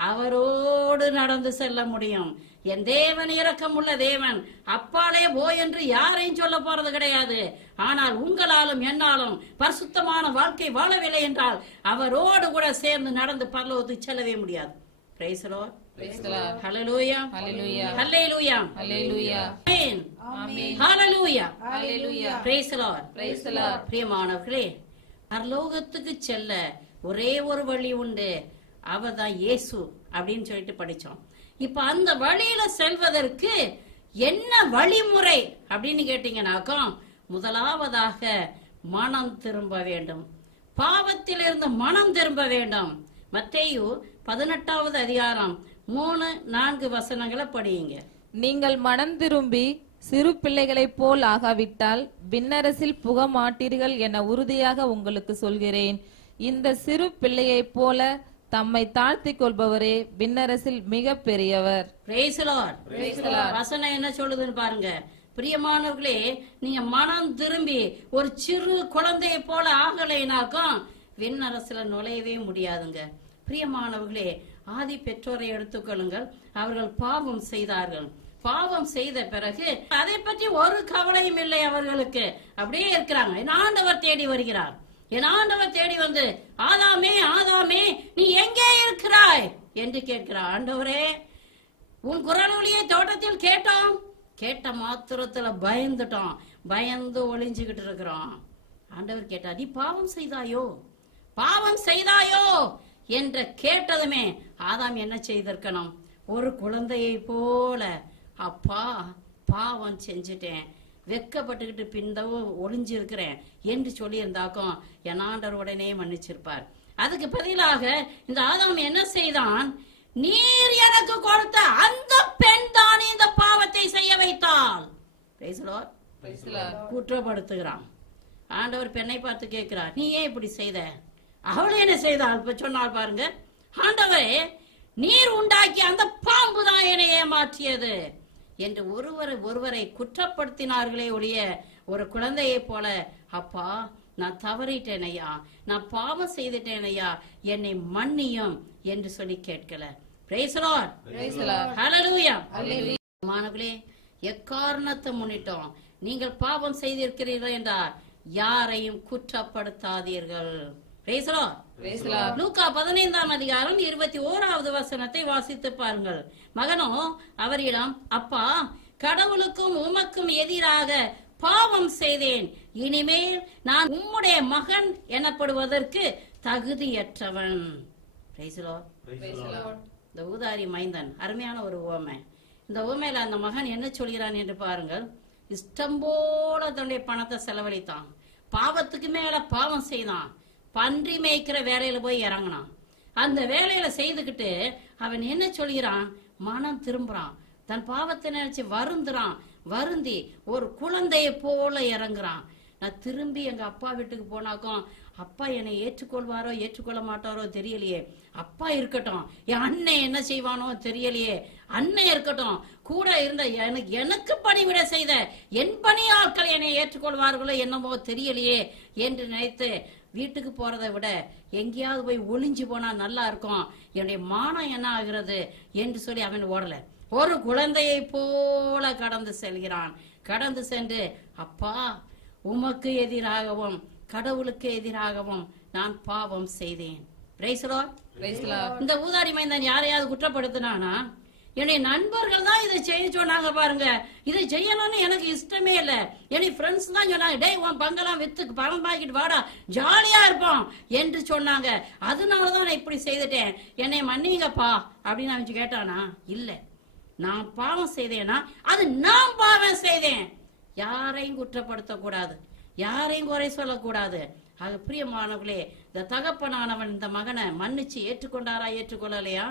அவரோடு நடந்து செல்ல முடியும். என் தேவன் இரக்கமுள்ள தேவன், அப்பாலே போ என்று யாரையும் சொல்ல போறது கிடையாது. ஆனால் உங்களாலும் என்னாலும் பரிசுத்தமான வாழ்க்கை வாழவில்லை என்றால் அவரோடு கூட சேர்ந்து நடந்து பரலோகத்துக்கு செல்லவே முடியாது. Praise the Lord. ஹல்லேலூயா, ஹல்லேலூயா, ஹல்லேலூயா, ஹல்லேலூயா, ஆமென், ஆமென், ஹல்லேலூயா, ஹல்லேலூயா. Praise the Lord, praise the Lord. பிரியமானவர்களே, பரலோகத்துக்கு செல்ல ஒரே ஒரு வழி உண்டு, அவர்தான் இயேசு அப்படின்னு சொல்லிட்டு படிச்சோம். இப்ப அந்த வழியில செல்வதற்கு என்ன வழிமுறை அப்படின்னு கேட்டீங்கன்னாக்கா, முதலாவதாக மனம் திரும்ப வேண்டும். பாவத்திலிருந்து மனம் திரும்ப வேண்டும். மத்தேயு 18வது அதிகாரம் 3-4 வசனங்களை படியுங்க. நீங்கள் மனம் திரும்பி சிறு பிள்ளைகளைப் போல் ஆகாவிட்டால் விண்ணரசில் புக மாட்டீர்கள் என உறுதியாக உங்களுக்கு சொல்கிறேன். இந்த சிறு பிள்ளையைப் போல தம்மை தாழ்த்திக் கொள்பவரே விண்ணரசில் மிக பெரியவர். Price the Lord. வசனம் என்ன சொல்லுதுன்னு பாருங்க. பிரியமானவர்களே, நீங்க மனம் திரும்பி ஒரு சிறு குழந்தையை போல ஆகலைனாக்கா விண்ணரசுல நுழையவே முடியாதுங்க. பிரியமானவர்களே, ஆதி பெற்றோரை எடுத்துக்கொள்ளுங்கள். அவர்கள் பாவம் செய்தார்கள். பாவம் செய்த பிறகு அதை பற்றி ஒரு கவலையும் இல்லை அவர்களுக்கு. அப்படியே இருக்கிறாங்க. என் ஆண்டவர் தேடி வருகிறார். என் ஆண்டவர் தேடி வந்து, ஆதாமே ஆதாமே நீ எங்கே இருக்கிறாய் என்று கேட்கிறார். ஆண்டவரே, உன் குரல் ஒலியை தோட்டத்தில் கேட்டோம். கேட்ட மாத்திரத்துல பயந்துட்டோம். பயந்து ஒளிஞ்சுகிட்டு இருக்கிறோம். ஆண்டவர் கேட்டார், நீ பாவம் செய்தாயோ, பாவம் செய்தாயோ என்று கேட்டதுமே ஆதாம் என்ன செய்திருக்கணும்? ஒரு குழந்தையை போல, அப்பா பாவம் செஞ்சுட்டேன், வெக்கப்பட்டுக்கிட்டு பிந்தவும் ஒளிஞ்சு இருக்கிறேன் என்று சொல்லி இருந்தாக்கும் என் ஆண்டவர் உடனே மன்னிச்சிருப்பார். அதுக்கு பதிலாக இந்த ஆதாம் என்ன செய்தான்? நீர் எனக்கு கொடுத்த அந்த பெண் தான் இந்த பாவத்தை செய்ய வைத்தாள். குற்றப்படுத்துகிறான். ஆண்டவர் பெண்ணை பார்த்து கேட்கிறார், நீ ஏன் இப்படி செய்த? அவளை என்ன செய்தாள்? இப்ப சொன்னால் பாருங்க, ஆண்டவரே நீர் உண்டாக்கி அந்த பாம்பு தான் என்னை ஏமாற்றியது என்று ஒருவரை குற்றப்படுத்தினார்களே ஒழிய ஒரு குழந்தையை போல, அப்பா நான் தவறிட்டேன் ஐயா, நான் பாவம் செய்துட்டேன் ஐயா, என்னை மன்னியும் என்று சொல்லி கேட்கல. Praise the Lord, praise the Lord, ஹல்லேலூயா, ஹல்லேலூயா. மானவர்களே, எக்காரணத்தை முன்னிட்டோம் நீங்கள் பாவம் செய்திருக்கிறீர்கள் என்றால் யாரையும் குற்றப்படுத்தாதீர்கள். Praise the Lord, praise the Lord. லூக்கா 15ஆம் அதிகாரம் 21வது வசனத்தை வாசித்து பாருங்கள். மகனோ அவரிடம், அப்பா கடவுளுக்கும் உமக்கும் எதிராக பாவம் செய்தேன், இனிமேல் நான் உம்முடைய மகன் எனப்படுவதற்கு தகுதியற்றவன். Price the Lord, praise the Lord. இந்த ஊதாரி மைந்தன் அருமையான ஒரு உவமை. இந்த உவமையில அந்த மகன் என்ன சொல்கிறான் என்று பாருங்கள். இஷ்டம் போல தன்னுடைய பணத்தை செலவழித்தான், பாவத்துக்கு மேல பாவம் செய்தான், பன்றி மேய்க்கிற வேலையில போய் இறங்கினான். அந்த வேலையில செய்துகிட்டு அவன் என்ன சொல்கிறான்? மனம் திரும்புறான், தன் பாவத்தை நினைச்சு வருந்துறான். வருந்தி ஒரு குழந்தையை போல இறங்குறான். நான் திரும்பி எங்க அப்பா வீட்டுக்கு போனாக்கும் அப்பா என்னை ஏற்றுக்கொள்வாரோ ஏற்றுக்கொள்ள மாட்டாரோ தெரியலையே, அப்பா இருக்கட்டும், என் அண்ணன் என்ன செய்வானோ தெரியலையே, அண்ணன் இருக்கட்டும், கூட இருந்த எனக்கு பணிவிட செய்த என் பணியாட்கள் என்னை ஏற்றுக்கொள்வார்களோ என்னமோ தெரியலையே என்று நினைத்து வீட்டுக்கு போறதை விட எங்கேயாவது போய் ஒளிஞ்சு போனா நல்லா இருக்கும், என்னுடைய மானம் என்ன ஆகிறது என்று சொல்லி அவன் ஓடல. ஒரு குழந்தையை போல கடந்து செல்கிறான். கடந்து சென்று, அப்பா உமக்கு எதிராகவும் கடவுளுக்கு எதிராகவும் நான் பாவம் செய்தேன். Price the Lord, praise the Lord. இந்த ஊதாரி மைந்தன் யாரையாவது குற்றப்படுத்தினானா? என்னுடைய நண்பர்கள் தான் இதை செய்ய சொன்னாங்க பாருங்க, இதை செய்யணும்னு எனக்கு இஷ்டமே இல்ல, என்னுடைய ஃப்ரெண்ட்ஸ் தான் சொன்னாங்க, டேய் உன் பங்கெல்லாம் வித்து பணம் பாக்கிட்டு வாடா ஜாலியா இருப்போம் என்று சொன்னாங்க, அதனாலதான் நான் இப்படி செய்துட்டேன், என்னை மன்னிங்கப்பா அப்படின்னு அவன் கேட்டானா? இல்ல, நான் பாவம் செய்தேனா அது நான் பாவம் செய்தேன். யாரையும் குற்றப்படுத்த கூடாது, யாரையும் குறை சொல்லக்கூடாது. ஆக பிரியமானவர்களே, இந்த தகப்பனானவன் இந்த மகனை மன்னிச்சு ஏற்றுக்கொண்டாரா ஏற்றுக்கொள்ளலையா?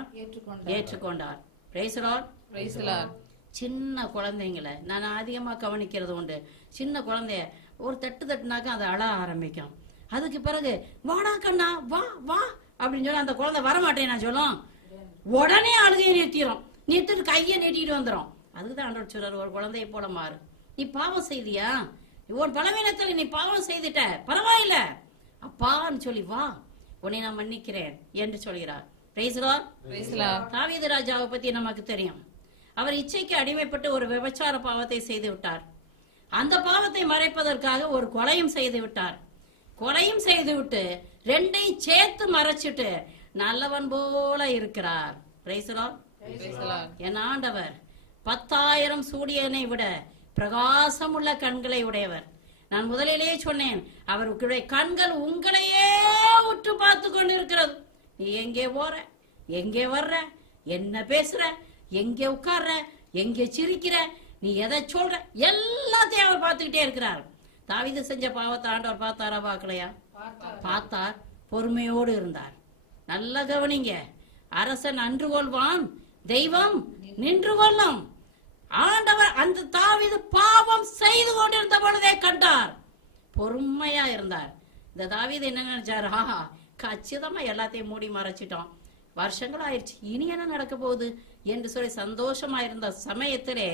ஏற்றுக்கொண்டார். Price the Lord, praise the Lord. சின்ன குழந்தைங்களை நான் அதிகமா கவனிக்கிறது உண்டு. சின்ன குழந்தைய ஒரு தட்டு தட்டுனாக்கா அதை அழ ஆரம்பிக்கும். அதுக்கு பிறகு வாடா கண்ணா வா வா அப்படின்னு சொல்லி அந்த குழந்தை வரமாட்டேன் நான் சொல்லும், உடனே அழுகையை நிறுத்திட்டு கையை நீட்டிட்டு வந்துடும். அதுக்குதான் ஆண்டவர் சொல்றாரு, ஒரு குழந்தைய போல மாறு. நீ பாவம் செய்தியா, உன் பலவீனத்துல நீ பாவம் செய்துட்ட, பரவாயில்ல அப்பான்னு சொல்லி வா, உன்னை நான் மன்னிக்கிறேன் என்று சொல்கிறார். தாவீது ராஜாவை பத்தி நமக்கு தெரியும். அவர் இச்சைக்கு அடிமைப்பட்டு ஒரு விபச்சார பாவத்தை செய்து விட்டார். அந்த பாவத்தை மறைப்பதற்காக ஒரு கொலையும் செய்து விட்டார். கொலையும் செய்து விட்டு ரெண்டையும் சேர்த்து மறைச்சிட்டு நல்லவன் போல இருக்கிறார். என் ஆண்டவர் 10,000 சூரியனை விட பிரகாசம் உள்ள கண்களை உடையவர். நான் முதலிலே சொன்னேன், அவருடைய கண்கள் உங்களையே உற்று பார்த்து கொண்டிருக்கிறது. நீ எங்கே போற, எங்கே வர்ற, என்ன பேசுற, எங்கே உட்கார்ற, எங்கே சிரிக்கிற, நீ எதை சொல்ற, எல்லாத்தையும் அவர் பார்த்துக்கிட்டே இருக்கிறார். தாவீது செஞ்ச பாவத்தை ஆண்டவர் பார்த்தாரா, பார்க்கலையா? பார்த்தார். பொறுமையோடு இருந்தார். நல்ல கவனிங்க, அரசன் அன்று கொள்வான், தெய்வம் நின்று கொள்ளும். ஆண்டவர் அந்த தாவீது பாவம் செய்து கொண்டிருந்த பொழுதே கண்டார், பொறுமையா இருந்தார். இந்த தாவீது என்ன நினைச்சாரு, கச்சிதமா எல்லாத்தையும் மூடி மறைச்சிட்டோம், வருஷங்கள் ஆயிடுச்சு, இனி என்ன நடக்க போகுது என்று சொல்லி சந்தோஷமா இருந்த சமயத்திலே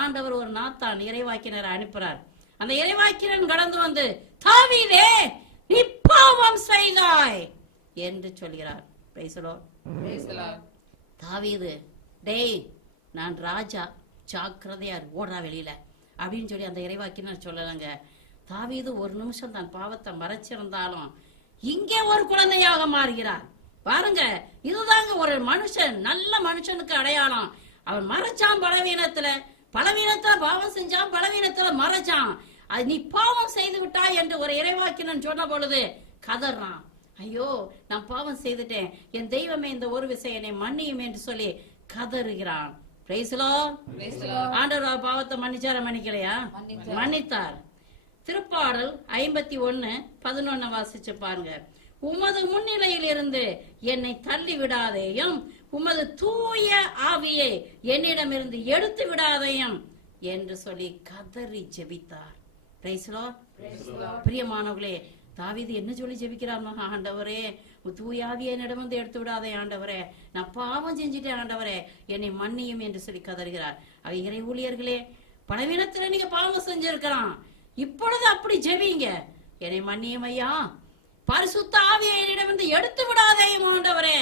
ஆண்டவர் ஒரு நாத்தான் இறைவாக்கினரை அனுப்புறார். அந்த இறைவாக்கினன் கடந்து வந்து, தாவீதே நீ பாவம் செய்தாய் என்று சொல்கிறார். தாவீது, டேய் நான் ராஜா, ஜாக்கிரதையார், ஓடுறா வெளியில அப்படின்னு சொல்லி அந்த இறைவாக்கினர் சொல்லலங்க. தாவீது ஒரு நிமிஷம் தன் பாவத்தை மறைச்சிருந்தாலும் இங்கே ஒரு குழந்தையாக மாறுகிறார். பாருங்க, இதுதாங்க ஒரு மனுஷன், நல்ல மனுஷனுக்கு அடையாளம். அவன் மறைச்சான் பலவீனத்துல பாவம் செஞ்சான், பலவீனத்துல மறைச்சான். அது நீ பாவம் செய்து விட்டாய் என்று ஒரு இறைவாக்கினன் சொன்ன பொழுது கதறான், ஐயோ நான் பாவம் செய்துட்டேன், என் தெய்வமே இந்த ஒரு விஷயம் என்னை மன்னியும் என்று சொல்லி கதறுகிறான். ஆண்டவர் பாவத்தை மன்னிச்சார, மன்னிக்கலையா? மன்னித்தார். திருப்பாடல் 51:11 வாசிச்சு பாருங்க. உமது முன்னிலையில் இருந்து என்னை தள்ளி விடாதேயும், உமது தூய ஆவியை என்னிடமிருந்து எடுத்து விடாதேயும் என்று சொல்லி கதறி ஜெபித்தார். பிரியமானவர்களே, தாவீது என்ன சொல்லி ஜெபிக்கிறார்? ஆண்டவரே தூய ஆவியை என்னிடமிருந்து எடுத்து விடாதே ஆண்டவரே, நான் பாவம் செஞ்சுட்டேன் ஆண்டவரே, என்னை மன்னியும் என்று சொல்லி கதறுகிறார். இறை ஊழியர்களே, பலவீனத்துல நீங்க பாவம் செஞ்சிருக்கலாம், இப்பொழுது அப்படி ஜெபிங்க, என்னை மன்னியும் ஐயா, பரிசுத்த ஆவியை என்னிடமிருந்து எடுத்து விடாதேயும் ஆண்டவரே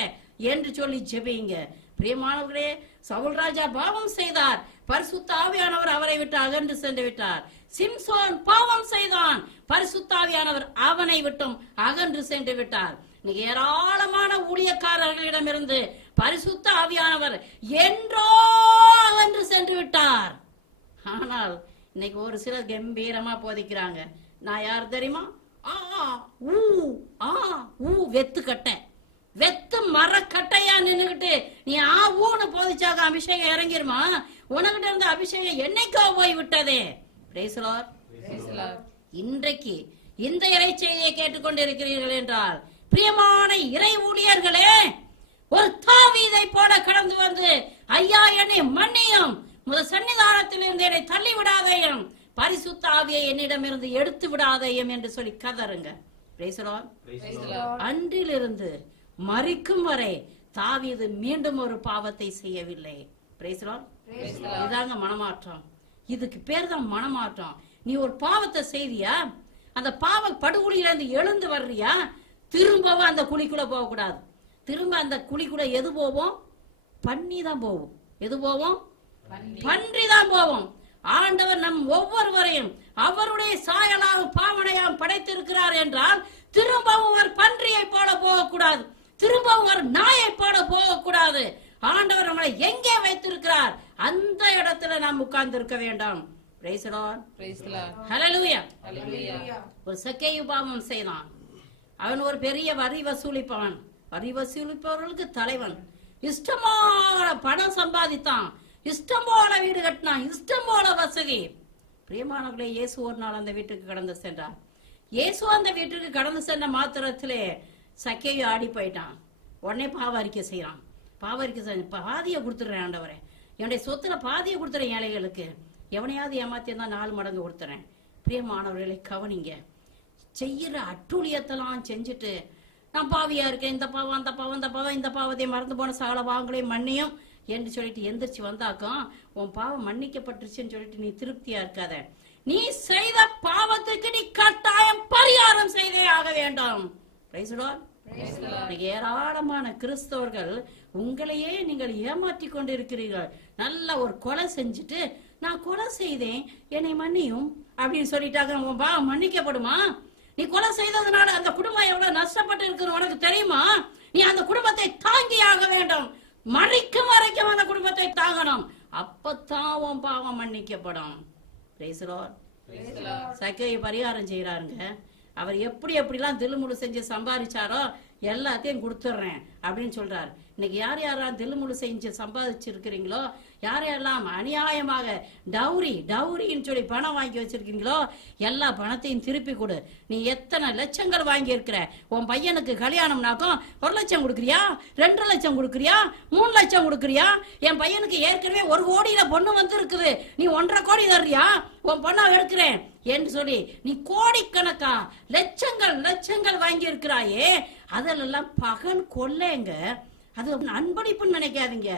என்று சொல்லி ஜெபிங்க. பிரியமானவர்களே, சவுல் ராஜா பாவம் செய்தார், பரிசுத்த ஆவியானவர் அவரை விட்டு அகன்று சென்று விட்டார். சிம்சோன் பாவம் செய்தான், பரிசுத்த ஆவியானவர் அவனை விட்டும் அகன்று சென்று விட்டார். இன்னைக்கு ஏராளமான ஊழியக்காரர்களிடமிருந்து பரிசுத்த ஆவியானவர் என்றோ அகன்று சென்று விட்டார். ஆனால் இன்னைக்கு ஒரு சிலர் கம்பீரமா போதிக்கிறாங்க. நான் யார் தெரியுமா? வெத்து கட்டை, வெத்து மரக்கட்டையா நின்னுகிட்டு நீ ஊன்னு போதிச்சாக அபிஷேகம் இறங்கிருமா? உனக்கிட்ட இருந்த அபிஷேகம் என்னைக்கோ போய் விட்டதே. இன்றைக்கு இந்த இறை செய்தியை கேட்டுக்கொண்டிருக்கிறீர்கள் என்றால், பிரியமான இறை ஊழியர்களே, ஒரு தாவீதை போல கடந்து வந்து, ஐயா என்னை மன்னியும், முதல் சன்னிதானத்தில் இருந்து என்னை தள்ளி விடாதேயும், பரிசுத்த ஆவியை என்னிடமிருந்து எடுத்து விடாதேயும் என்று சொல்லி கதறுங்க. அன்றிலிருந்து மரிக்கும் வரை தாவீது மீண்டும் ஒரு பாவத்தை செய்யவில்லை. இதாங்க மனமாற்றம். இதுக்கு பேர் தான் மனமாற்றம். நீ ஒரு பாவத்தை செய்தியா, அந்த பாவ படுகுழியிலிருந்து எழுந்து வர்றியா, திரும்பவும் அந்த குழிக்குள்ள போக கூடாது. திரும்ப அந்த குழிக்குள்ள எது போவோம்? பன்னி தான் போவோம். எது போவோம்? பன்றி தான் போவோம். ஆண்டவர் நம் ஒவ்வொருவரையும் அவருடைய சாயலாகவும் பாவனையாகவும் படைத்திருக்கிறார் என்றால், திரும்பவும் ஒரு பன்றியை போல போகக்கூடாது, திரும்பவும் ஒரு நாயை போல போகக்கூடாது. ஆண்டவர் நம்மளை எங்கே வைத்திருக்கிறார் அந்த இடத்துல நாம் உட்கார்ந்து இருக்க வேண்டாம். ஒரு சக்கேயு பாவம் செய்தான். அவன் ஒரு பெரிய வரி வசூலிப்பவன், வரி வசூலிப்பவர்களுக்கு தலைவன். இஷ்டமான பணம் சம்பாதித்தான், இஷ்டம் போல வீடு கட்டினான், இஷ்டம் போல வசதி. பிரியமானவர்களே, இயேசு ஒரு நாள் அந்த வீட்டுக்கு கடந்து சென்றார். இயேசு அந்த வீட்டுக்கு கடந்து சென்ற மாத்திரத்திலே சக்கேயு ஆடி போயிட்டான். உடனே பாவ அறிக்கை செய்யறான். பாவ அறிக்கை செஞ்சு, பாதியை கொடுத்துடுறேன் ஆண்டவரே, என்னுடைய சொத்துல பாதியை கொடுத்துறேன் ஏழைகளுக்கு. எவனையாவது ஏமாத்திருந்தா 4 மடங்கு கொடுத்துறேன். பிரியமானவர்களை கவனிங்க. செய்யற அட்டூழியத்தெல்லாம் செஞ்சுட்டு நான் பாவியா இருக்கேன், இந்த பாவம் அந்த பாவம் இந்த பாவம் இந்த பாவத்தை மறந்து போன சகல பாவங்களையும் மன்னியும் என்று சொல்லிட்டு எந்திரிச்சு வந்தாக்கும் உன் பாவம் மன்னிக்கப்பட்டுருச்சுன்னு சொல்லிட்டு நீ திருப்தியா இருக்காத. நீ செய்த பாவத்துக்கு நீ கட்டாயம் பரிகாரம் செய்தே ஆக வேண்டும். ஏராளமான கிறிஸ்தவர்கள் உங்களையே நீங்கள் ஏமாற்றி கொண்டிருக்கிறீர்கள். நல்ல ஒரு கொலை செஞ்சுட்டு நான் கொலை செய்தேன் என்னை மன்னியும் அப்படின்னு சொல்லிட்டாங்க. உன் பாவம் மன்னிக்கப்படுமா? நீ கொலை செய்ததுனால அந்த குடும்பம் எவ்வளவு நஷ்டப்பட்டு இருக்குன்னு உனக்கு தெரியுமா? நீ அந்த குடும்பத்தை தாங்கி ஆக வேண்டும். மறிக்கும் வரைக்கும் அந்த குடும்பத்தை தாங்கணும். அப்பத்தான் உன் பாவம் மன்னிக்கப்படும். சக்கையை பரிகாரம் செய்யறாருங்க. அவர் எப்படி எப்படிலாம் தில்லுமுழு செஞ்சு சம்பாதிச்சாரோ எல்லாத்தையும் கொடுத்துட்றேன் அப்படின்னு சொல்றாரு. இன்னைக்கு யார் யாரெல்லாம் தில்லுமுழு செஞ்சு சம்பாதிச்சிருக்கிறீங்களோ, யாரெல்லாம் அநியாயமாக டவுரின்னு சொல்லி பணம் வாங்கி வச்சிருக்கீங்களோ எல்லா பணத்தையும் திருப்பி கொடு. நீ எத்தனை லட்சங்கள் வாங்கி இருக்கிற, உன் பையனுக்கு கல்யாணம்னாக்கும் 1 லட்சம் கொடுக்குறியா, 2 லட்சம் கொடுக்குறியா, 3 லட்சம் கொடுக்குறியா? என் பையனுக்கு ஏற்கனவே 1 கோடியில பொண்ணு வந்து இருக்குது, நீ 1.5 கோடி தர்றியா? உன் பொண்ணா எடுக்கிறேன் என்று சொல்லி நீ கோடிக்கணக்கா லட்சங்கள் வாங்கி இருக்கிறாயே, அதெல்லாம் பகல் கொள்ளைங்க. அது அன்பளிப்புன்னு நினைக்காதீங்க.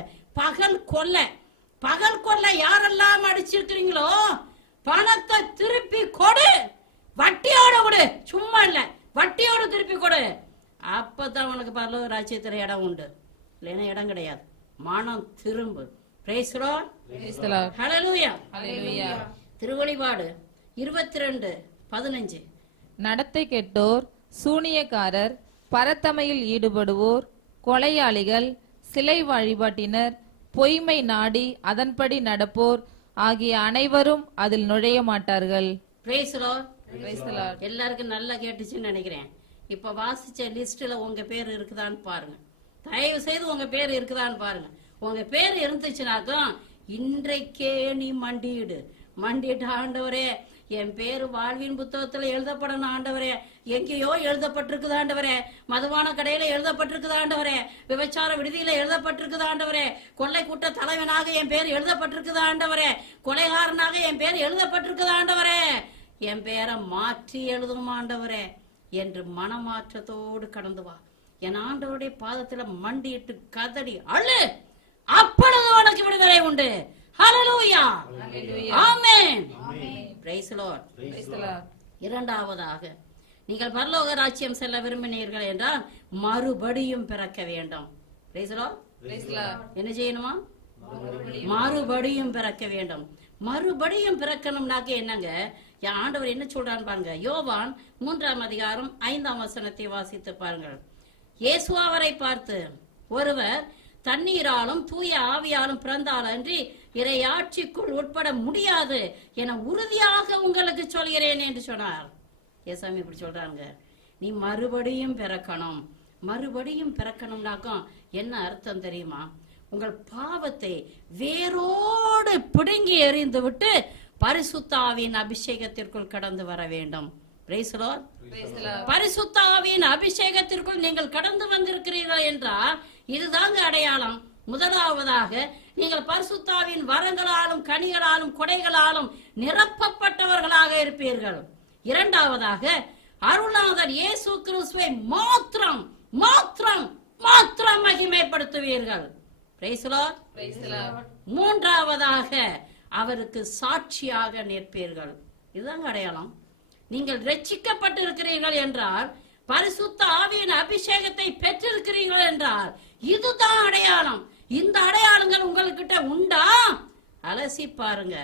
பகல் கொள்ளை யாரெல்லாம் அடிச்சிருக்கிறீங்களோ பணத்தை திருப்பி கொடு. வட்டியோட கொடு, சும்மா இல்ல, வட்டியோட திருப்பி கொடு. அப்பதான் உனக்கு பரலோக ராஜ்யத்துல இடம் உண்டு. இல்லைன்னா இடம் கிடையாது. மனம் திரும்பு. Praise the Lord. ஹல்லேலூயா. திருவெளிப்பாடு 22:15. நடத்தை கெட்டோர், சூனியக்காரர், பரத்தமையில் ஈடுபடுவோர், கொலையாளிகள், சிலை வழிபாட்டினர், பொய்மை நாடி அதன்படி நடப்போர் ஆகிய அனைவரும் அதில் நுழைய மாட்டார்கள். எல்லாருக்கும் நல்லா கேட்டுச்சுன்னு நினைக்கிறேன். இப்ப வாசிச்ச லிஸ்ட்ல உங்க பேர் இருக்குதான்னு பாருங்க. தயவு செய்து உங்க பேர் இருக்குதான்னு பாருங்க. உங்க பேர் இருந்துச்சுனாக்கும் இன்றைக்கே நீ மண்டிட்டு ஆண்டவரே என் பேரு வாழ்வின் புத்தகத்துல எழுதப்படணும் ஆண்டவரே, எங்கேயோ எழுதப்பட்டிருக்குது ஆண்டவரே, மதுவான கடையில எழுதப்பட்டிருக்குது ஆண்டவரே, விபச்சார விடுதியில எழுதப்பட்டிருக்குது ஆண்டவரே, கொள்ளை கூட்ட தலைவனாக என் பேர் எழுதப்பட்டிருக்குது ஆண்டவரே, கொலைகாரனாக என் பேர் எழுதப்பட்டிருக்குது ஆண்டவரே, என் பேரை மாற்றி எழுதும் ஆண்டவரே என்று மனமாற்றத்தோடு கடந்து வா. என் ஆண்டவருடைய பாதத்துல மண்டிட்டு கதடி அழு. அப்பொழுது உனக்கு விடுதலை உண்டு. ஹல்லேலூயா. ஆமென். Praise the Lord. இரண்டாவதாக, நீங்கள் பரலோக ராஜ்யம் செல்ல விரும்பினீர்கள் என்றால் மறுபடியும் பிறக்க வேண்டும். Price the Lord. என்ன செய்யணுமா? மறுபடியும் பிறக்க வேண்டும். மறுபடியும் பிறக்கணும்னாக்க என்னங்க? என் ஆண்டவர் என்ன சொல்றான்னு பாருங்க. யோவான் 3:5 வாசித்து பாருங்கள். இயேசு அவரை பார்த்து, ஒருவர் தண்ணீராலும் தூய ஆவியாலும் பிறந்தால் அன்றி இறையாட்சிக்குள் உட்பட முடியாது என உறுதியாக உங்களுக்கு சொல்கிறேன் என்று சொன்னார். ஏசாமி இப்படி சொல்றாங்க, நீ மறுபடியும் பிறக்கணும். மறுபடியும் பிறக்கணும்னாக்கும் என்ன அர்த்தம் தெரியுமா? உங்கள் பாவத்தை வேரோடு பிடுங்கி எறிந்து விட்டு பரிசுத்த ஆவியின் அபிஷேகத்திற்குள் கடந்து வர வேண்டும். பரிசுத்த ஆவியின் அபிஷேகத்திற்குள் நீங்கள் கடந்து வந்திருக்கிறீர்கள் என்றால் இதுதாங்க அடையாளம். முதலாவதாக நீங்கள் பரிசுத்த ஆவியின் வரங்களாலும் கனிகளாலும் கொடைகளாலும் நிரப்பப்பட்டவர்களாக இருப்பீர்கள். இரண்டாவதாக அருள்நாதர் இயேசு கிறிஸ்துவை மாத்திரம் மாத்திரம் மாத்திரம் மகிமைப்படுத்துவீர்கள். மூன்றாவதாக அவருக்கு சாட்சியாக நிற்பீர்கள். இதுதாங்க அடையாளம். நீங்கள் ரட்சிக்கப்பட்டு இருக்கிறீர்கள் என்றால், பரிசுத்த ஆவியின் அபிஷேகத்தை பெற்றிருக்கிறீர்கள் என்றால் இதுதான் அடையாளம். இந்த அடையாளங்கள் உங்ககிட்ட உண்டா? அலசி பாருங்க.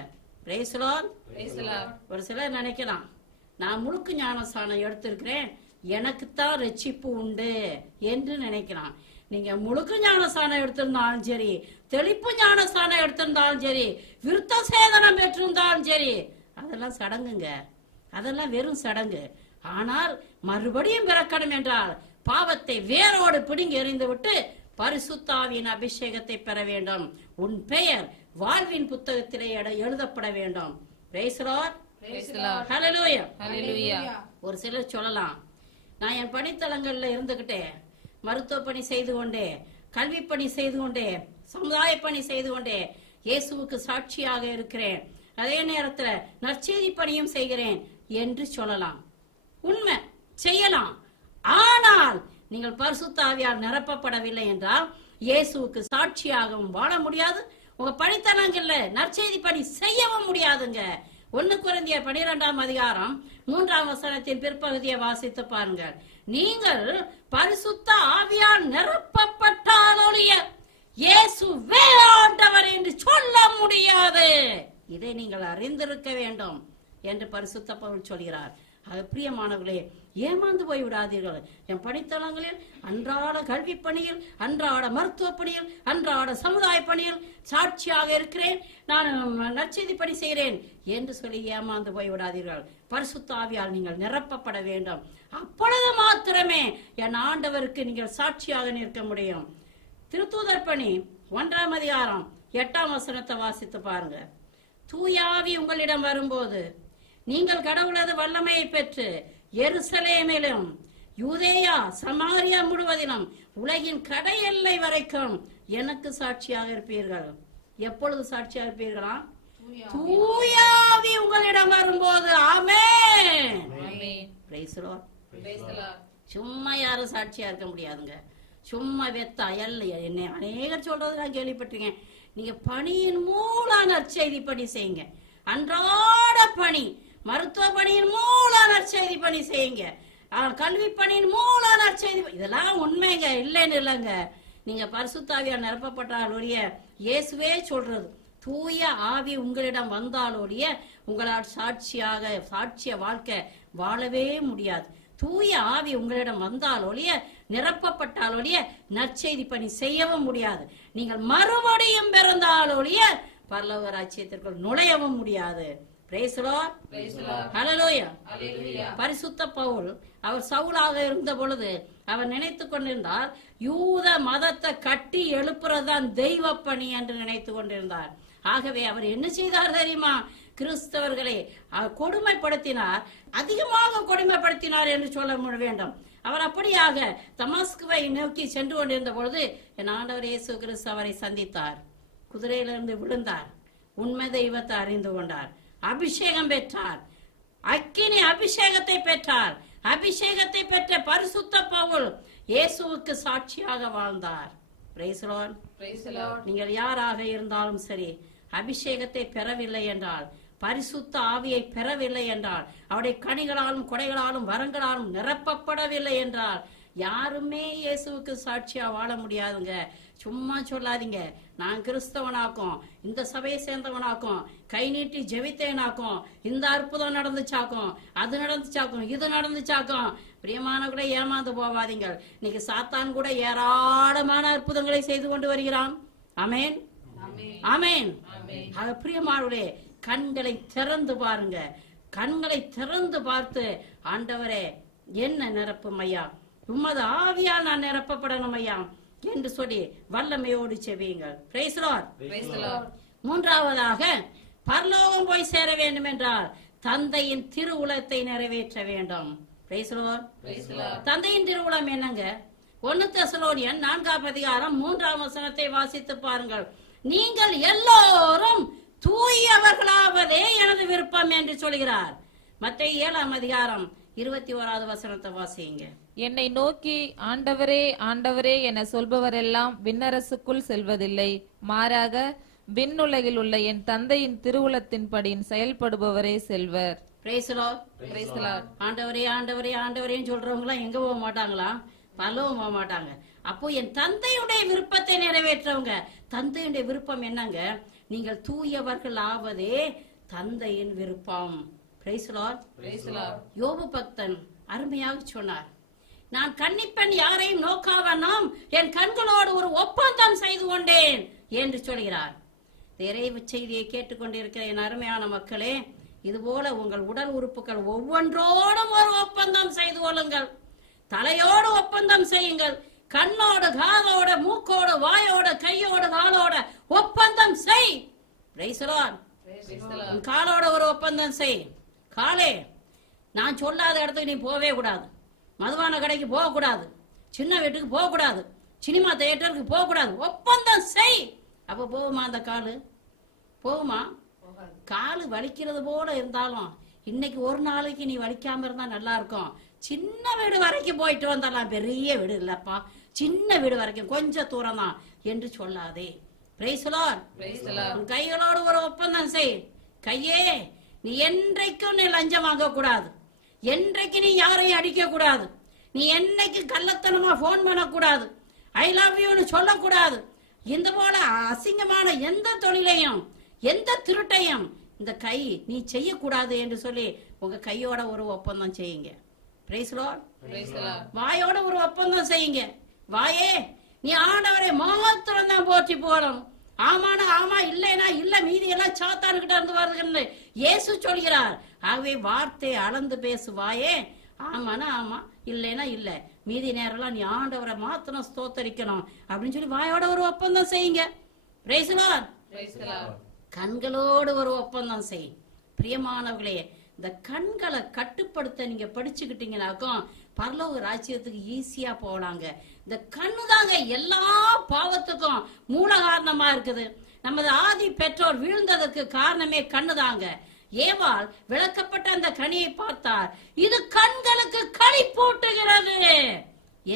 ஒரு சிலர் நினைக்கலாம், நான் முழுக்கு ஞானஸ்தானம் எடுத்திருக்கிறேன், எனக்குத்தான் ரட்சிப்பு உண்டு என்று நினைக்கலாம். நீங்க முழுக்கு ஞானஸ்தானம் எடுத்திருந்தாலும் சரி, தெளிப்பு ஞானஸ்தானம் எடுத்திருந்தாலும் சரி, விருத்த சேதனம் பெற்றிருந்தாலும் சரி, அதெல்லாம் சடங்குங்க. அதெல்லாம் வெறும் சடங்கு. ஆனால் மறுபடியும் பிறக்கணும் என்றால் பாவத்தை வேரோடு பிடுங்கி எறிந்து விட்டு பரிசுத்த ஆவியின் அபிஷேகத்தை பெற வேண்டும். உன் பெயர் வாழ்வின் புத்தகத்திலே எழுதப்பட வேண்டும். ஒரு சிலர் சொல்லலாம், நான் என் பணித்தளங்கள்ல இருந்துகிட்டே மருத்துவ பணி செய்து கொண்டே, கல்வி பணி செய்து கொண்டே, சமுதாய பணி செய்து கொண்டே இயேசுவுக்கு சாட்சியாக இருக்கிறேன், அதே நேரத்துல நற்செய்தி பணியும் செய்கிறேன் என்று சொல்லலாம். உண்மை, செய்யலாம். ஆனால் நீங்கள் பரிசுத்த ஆவியால் நிரப்பப்படவில்லை என்றால் இயேசுவுக்கு சாட்சியாகவும் வாழ முடியாது. உங்க பணித்தனங்கள்ல நற்செய்தி பணி செய்யவும் முடியாதுங்க. 1 கொரிந்தியர் 12ஆம் அதிகாரம் 3ஆம் வசனத்தின் பிற்பகுதியை வாசித்து பாருங்கள். நீங்கள் பரிசுத்த ஆவியால் நிரப்பப்பட்டாலொழிய இயேசுவே ஆண்டவர் என்று சொல்ல முடியாது. இதை நீங்கள் அறிந்திருக்க வேண்டும் என்று பரிசுத்த பவுல் சொல்கிறார். அது பிரியமானவர்களே, ஏமாந்து போய் விடாதீர்கள். என் பணித்தளங்களில், அன்றாட கல்வி பணியில், அன்றாட மருத்துவ பணியில், அன்றாட சமுதாய பணியில் சாட்சியாக இருக்கிறேன், நான் நற்செய்தி பணி செய்கிறேன் என்று சொல்லி ஏமாந்து போய் விடாதீர்கள். பரிசுத்த ஆவியால் நீங்கள் நிரப்பப்பட வேண்டும். அப்பொழுது மாத்திரமே என் ஆண்டவருக்கு நீங்கள் சாட்சியாக நிற்க முடியும். திருத்தூதர் பணி 1ஆம் அதிகாரம் 8ஆம் வசனத்தை வாசித்து பாருங்க. தூயாவி உங்களிடம் வரும்போது நீங்கள் கடவுளது வல்லமையை பெற்று எருசலேமிலும் யூதேயா சமாரியா முழுவதிலும் உலகின் கடை எல்லை வரைக்கும் எனக்கு சாட்சியாக இருப்பீர்கள். எப்பொழுது சாட்சியாக இருப்பீர்களா? தூயாவி உங்களிடம் வரும்போது. ஆமென். Praise the Lord. சும்மா யாரும் சாட்சியா இருக்க முடியாதுங்க. சும்மா வெத்தா என்ன அநேகர் சொல்றது நான் கேள்விப்பட்டிருக்கேன். நீங்க பணியின் மூலம் நற்செய்தி பணி செய்யுங்க. அன்றாட பணி, மருத்துவ பணியின் மூலம் நற்செய்தி பணி செய்யுங்க. கல்வி பணியின் மூலம் நற்செய்தி, இதெல்லாம் உண்மைங்க, இல்லைன்னு இல்லைங்க. நீங்க பரிசுத்த ஆவியால் நிரப்பப்பட்டாலொழிய இயேசுவே சொல்றது, தூய ஆவி உங்களிடம் வந்தாலொழிய உங்களால் சாட்சிய வாழ்க்கை வாழவே முடியாது. தூய ஆவி உங்களிடம் வந்தாலொழிய நிரப்பப்பட்டாலொழிய நற்செய்தி பணி செய்யவும் முடியாது. நீங்கள் மறுபடியும் பிறந்தாலொழிய பரலோக ராஜ்யத்திற்குள் நுழையவும் முடியாது. Praise the Lord. ஹல்லேலூயா. பரிசுத்த பவுல் அவர் சவுலாக இருந்த பொழுது அவர் நினைத்துக் கொண்டிருந்தார், யூத மதத்தை கட்டி எழுப்புறதுதான் தெய்வ பணி என்று நினைத்துக் கொண்டிருந்தார். ஆகவே அவர் என்ன செய்தார் தெரியுமா? கிறிஸ்தவர்களை கொடுமைப்படுத்தினார், அதிகமாக கொடுமைப்படுத்தினார் என்று சொல்ல வேண்டும். அவர் அப்படியாக தமஸ்குவை நோக்கி சென்று கொண்டிருந்த பொழுது என் ஆண்டவர் இயேசு கிறிஸ்து அவரை சந்தித்தார். குதிரையிலிருந்து விழுந்தார், உண்மை தெய்வத்தை அறிந்து கொண்டார், அபிஷேகம் பெற்றார், அக்கினி அபிஷேகத்தை பெற்றார். அபிஷேகத்தை பெற்ற பரிசுத்த பவுல் இயேசுவுக்கு சாட்சியாக வாழ்ந்தார். Price the Lord. நீங்கள் யாராக இருந்தாலும் சரி, அபிஷேகத்தை பெறவில்லை என்றால், பரிசுத்த ஆவியை பெறவில்லை என்றால், அவருடைய கனிகளாலும் கொடைகளாலும் வரங்களாலும் நிரப்பப்படவில்லை என்றால் யாருமே இயேசுவுக்கு சாட்சியா வாழ முடியாதுங்க. சும்மா சொல்லாதீங்க, நான் கிறிஸ்தவனாக்கும், இந்த சபையை சேர்ந்தவனாக்கும், கை நீட்டி ஜெபித்தேனாக்கும், இந்த அற்புதம் நடந்துச்சாக்கும், அது நடந்துச்சாக்கும், இது நடந்துச்சாக்கும். பிரியமானவர்களே, ஏமாந்து போவாதீங்க. இன்னைக்கு சாத்தான் கூட ஏராளமான அற்புதங்களை செய்து கொண்டு வருகிறான். ஆமென், ஆமென். பிரியமானவர்களே, கண்களை திறந்து பாருங்க. கண்களை திறந்து பார்த்து, ஆண்டவரே என்ன நிரப்பும் ஐயா, உமது ஆவியால் நான் நிரப்பப்படணும் ஐயா என்று சொல்லி வல்லமையோடு செவியுங்கள். Price the Lord. மூன்றாவதாக, பரலோகம் போய் சேர வேண்டும் என்றால் தந்தையின் திருவுளத்தை நிறைவேற்ற வேண்டும். Price the Lord. தந்தையின் திருவுளம் என்னங்க? 1 தெசலோனியர் 4ஆம் அதிகாரம் 3ஆம் வசனத்தை வாசித்து பாருங்கள். நீங்கள் எல்லோரும் தூயவர்களாவதே எனது விருப்பம் என்று சொல்கிறார். மத்தேயு 7ஆம் அதிகாரம் 21வது வசனத்தை வாசிங்க. என்னை நோக்கி ஆண்டவரே ஆண்டவரே என சொல்பவரெல்லாம் விண்ணரசுக்குள் செல்வதில்லை, மாறாக விண்ணுலகில் உள்ள என் தந்தையின் திருவுளத்தின்படி செயல்படுபவரே செல்வர். Price the Lord. ஆண்டவரே ஆண்டவரே ஆண்டவரேன்னு சொல்றவங்க எல்லாம் எங்க போக மாட்டாங்களா? பரலோகம் போக மாட்டாங்க. அப்போ என் தந்தையுடைய விருப்பத்தை நிறைவேற்றவங்க. தந்தையுடைய விருப்பம் என்னங்க? நீங்கள் தூயவர்கள் ஆவதே தந்தையின் விருப்பம். Price the Lord. யோபு பக்தன் அருமையாக சொன்னார், நான் கன்னிப்பெண் யாரையும் நோக்காவண்ணம் என் கண்களோடு ஒரு ஒப்பந்தம் செய்து கொண்டேன் என்று சொல்கிறார். இறைவு செய்தியை கேட்டுக்கொண்டிருக்கிற என் அருமையான மக்களே, இதுபோல உங்கள் உடல் உறுப்புகள் ஒவ்வொன்றோடும் ஒரு ஒப்பந்தம் செய்து கொள்ளுங்கள். தலையோடு ஒப்பந்தம் செய்யுங்கள், கண்ணோடு காதோட மூக்கோடு வாயோடு கையோடு காலோட ஒப்பந்தம் செய். Price the Lord. காலோட ஒரு ஒப்பந்தம் செய். காலே, நான் சொல்லாத இடத்துக்கு நீ போவே கூடாது, மதுபான கடைக்கு போக கூடாது, சின்ன வீட்டுக்கு போக கூடாது, சினிமா தியேட்டருக்கு போக கூடாது. ஒப்பந்தம் செய். அப்ப போகுமா அந்த காலு? போகுமா? காலு வலிக்கிறது போல இருந்தாலும் இன்னைக்கு ஒரு நாளைக்கு நீ வலிக்காம இருந்தா நல்லா இருக்கும். சின்ன வீடு வரைக்கும் போயிட்டு வந்தாலாம், பெரிய வீடு இல்லப்பா, சின்ன வீடு வரைக்கும் கொஞ்சம் தூரம் தான் என்று சொல்லாதே. Price the Lord. கைகளோடு ஒரு ஒப்பந்தம் செய். கையே, நீ என்றைக்கும் நீ லஞ்சம் வாங்க கூடாது, என்றைக்கு நீ யாரையும் அடிக்க கூடாது, நீ என்னைக்கு கள்ளத்தனமா போன் பண்ணக்கூடாது, ஐ லவ் யூன்னு சொல்லக்கூடாது. இந்த போல அசிங்கமான எந்த தொழிலையும் எந்த திருட்டையும் இந்த கை நீ செய்யக்கூடாது என்று சொல்லி உங்க கையோட ஒரு ஒப்பந்தம் செய்யுங்க. Price the Lord. வாயோட ஒரு ஒப்பந்தம் செய்யுங்க. வாயே, நீ ஆண்டவரை மாத்திரம் தான் போற்றி போகணும். ஆமானா ஆமா, இல்லைனா இல்ல, மீதி எல்லாம் சாத்தானுக்கிட்ட இருந்து வருதுன்னு இயேசு சொல்கிறார். ஆகவே வார்த்தை அளந்து பேசு வாயே. ஆமானா ஆமா, இல்லைனா இல்ல, மீதி நேரம் நீ ஆண்டவரை மாத்திரம் ஸ்தோத்தரிக்கணும் அப்படின்னு சொல்லி வாயோட ஒரு ஒப்பந்தம் செய்யுங்க. Price the Lord. கண்களோடு ஒரு ஒப்பந்தம் செய். பிரியமானவர்களே, இந்த கண்களை கட்டுப்படுத்த நீங்க படிச்சுக்கிட்டீங்கன்னாக்கும் பரலோக ராஜ்யத்துக்கு ஈஸியா போகலாங்க. இந்த கண்ணு தாங்க எல்லா பாவத்துக்கும் மூல காரணமா இருக்குது. நமது ஆதி பெற்றோர் வீழ்ந்ததற்கு காரணமே கண்ணு தாங்க. ஏவாள் விளக்கப்பட்ட அந்த கனியை பார்த்தார், இது கண்களுக்கு களி போட்டுகிறது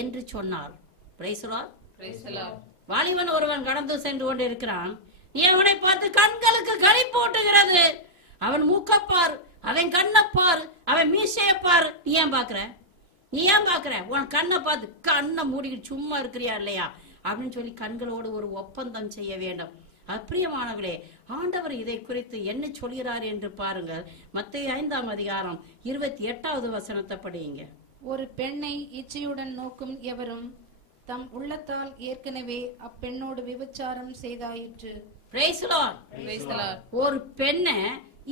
என்று சொன்னார். Price the Lord. வாலிபன் ஒருவன் கடந்து சென்று கொண்டு இருக்கிறான். நீ அவனை பார்த்து கண்களுக்கு களி போட்டுகிறது, அவன் மூக்கப்பார், அவன் கண்ணப்பார், அவன் மீசையப்பார், நீ ஏன் பாக்குற? நீ ஏன் பாக்குற? உன் கண்ணை பார்த்து கண்ணை மூடிக்கிட்டு சும்மா இருக்கிறியா இல்லையா அப்படின்னு சொல்லி கண்களோடு ஒரு ஒப்பந்தம் செய்ய வேண்டும். அப்பிரியமானவர்களே, ஆண்டவர் இதை குறித்து என்ன சொல்கிறார் என்று பாருங்கள். மத்தேயு 5ஆம் அதிகாரம் 28வது வசனத்தை படியுங்க. ஒரு பெண்ணை இச்சையுடன் நோக்கும் எவரும் தம் உள்ளத்தால் ஏற்கனவே அப்பெண்ணோடு விபச்சாரம் செய்தாயிற்று. Price the Lord. ஒரு பெண்ணை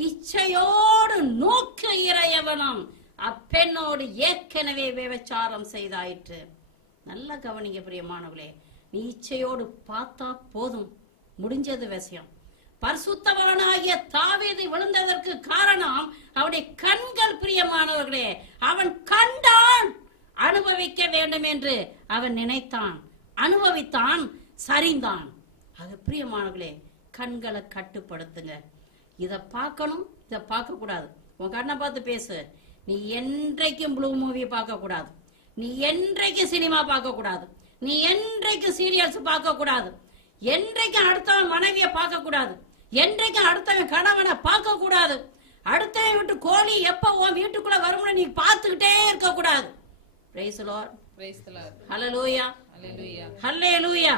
இச்சையோடு நோக்குகிற எவனும் அப்பெண்ணோடு ஏற்கனவே விபச்சாரம் செய்தாயிற்று. நல்லா கவனிங்க பிரியமானவர்களே, நீ இச்சையோடு பார்த்தா போதும், முடிஞ்சது விஷயம். பரிசுத்தவானாகிய தாவீது விழுந்ததற்கு காரணம் அவனுடைய கண்கள். பிரியமானவர்களே, அவன் கண்டான், அனுபவிக்க வேண்டும் என்று அவன் நினைத்தான், அனுபவித்தான், சரிந்தான். அது பிரியமானவர்களே, கண்களை கட்டுப்படுத்துங்க. இத பார்க்கணும், இத பார்க்க கூடாது. உன் கண்ணை பார்த்து பேசு. நீ என்றைக்கும் ப்ளூ மூவி பார்க்க கூடாது, நீ என்றைக்கு சினிமா பார்க்க கூடாது, நீ என்றைக்கு சீரியல்ஸ் பார்க்க கூடாது, என்றைக்கும் அடுத்தவன் மனைவியை பார்க்க கூடாது, என்றைக்கும் அடுத்தவன் கணவனை பார்க்க கூடாது, அடுத்தவன் வீட்டு கோழி எப்ப உன் வீட்டுக்குள்ள வரும்னு நீ பார்த்துக்கிட்டே இருக்க கூடாது. Praise the Lord. ஹல்லேலூயா. ஹல்லேலூயா.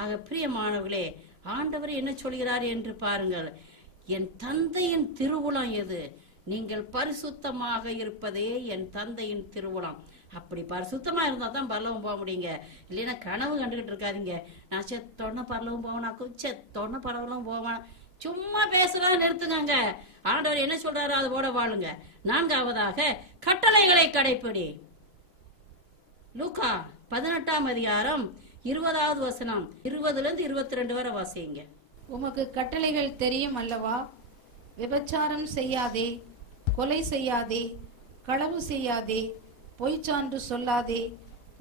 ஆக பிரியமானவர்களே, ஆண்டவர் என்ன சொல்கிறார் என்று பாருங்கள். என் தந்தையின் திருவுளம் எது? நீங்கள் பரிசுத்தமாக இருப்பதே என் தந்தையின் திருவுளம். அப்படி பரிசுத்தமா இருந்தா தான் பரலோகம் போக முடியுங்க. இல்லைன்னா கனவு கண்டுகிட்டு இருக்காதீங்க. நான் செத்தோன்ன பரலோகம் போவனாக்கும், செத்தோன்ன பரவலம் போவான், சும்மா பேசலாம் நிறுத்துங்க. ஆண்டவர் என்ன சொல்றாரு அது போல வாழுங்க. 4வதாக கட்டளைகளை கடைப்பிடி. லூக்கா 18ஆம் அதிகாரம் 20வது வசனம் 20லிருந்து 22 வரை வாசிங்க. உமக்கு கட்டளைகள் தெரியும் அல்லவா? விபச்சாரம் செய்யாதே, கொலை செய்யாதே, களவு செய்யாதே, பொய்ச்சான்று சொல்லாதே,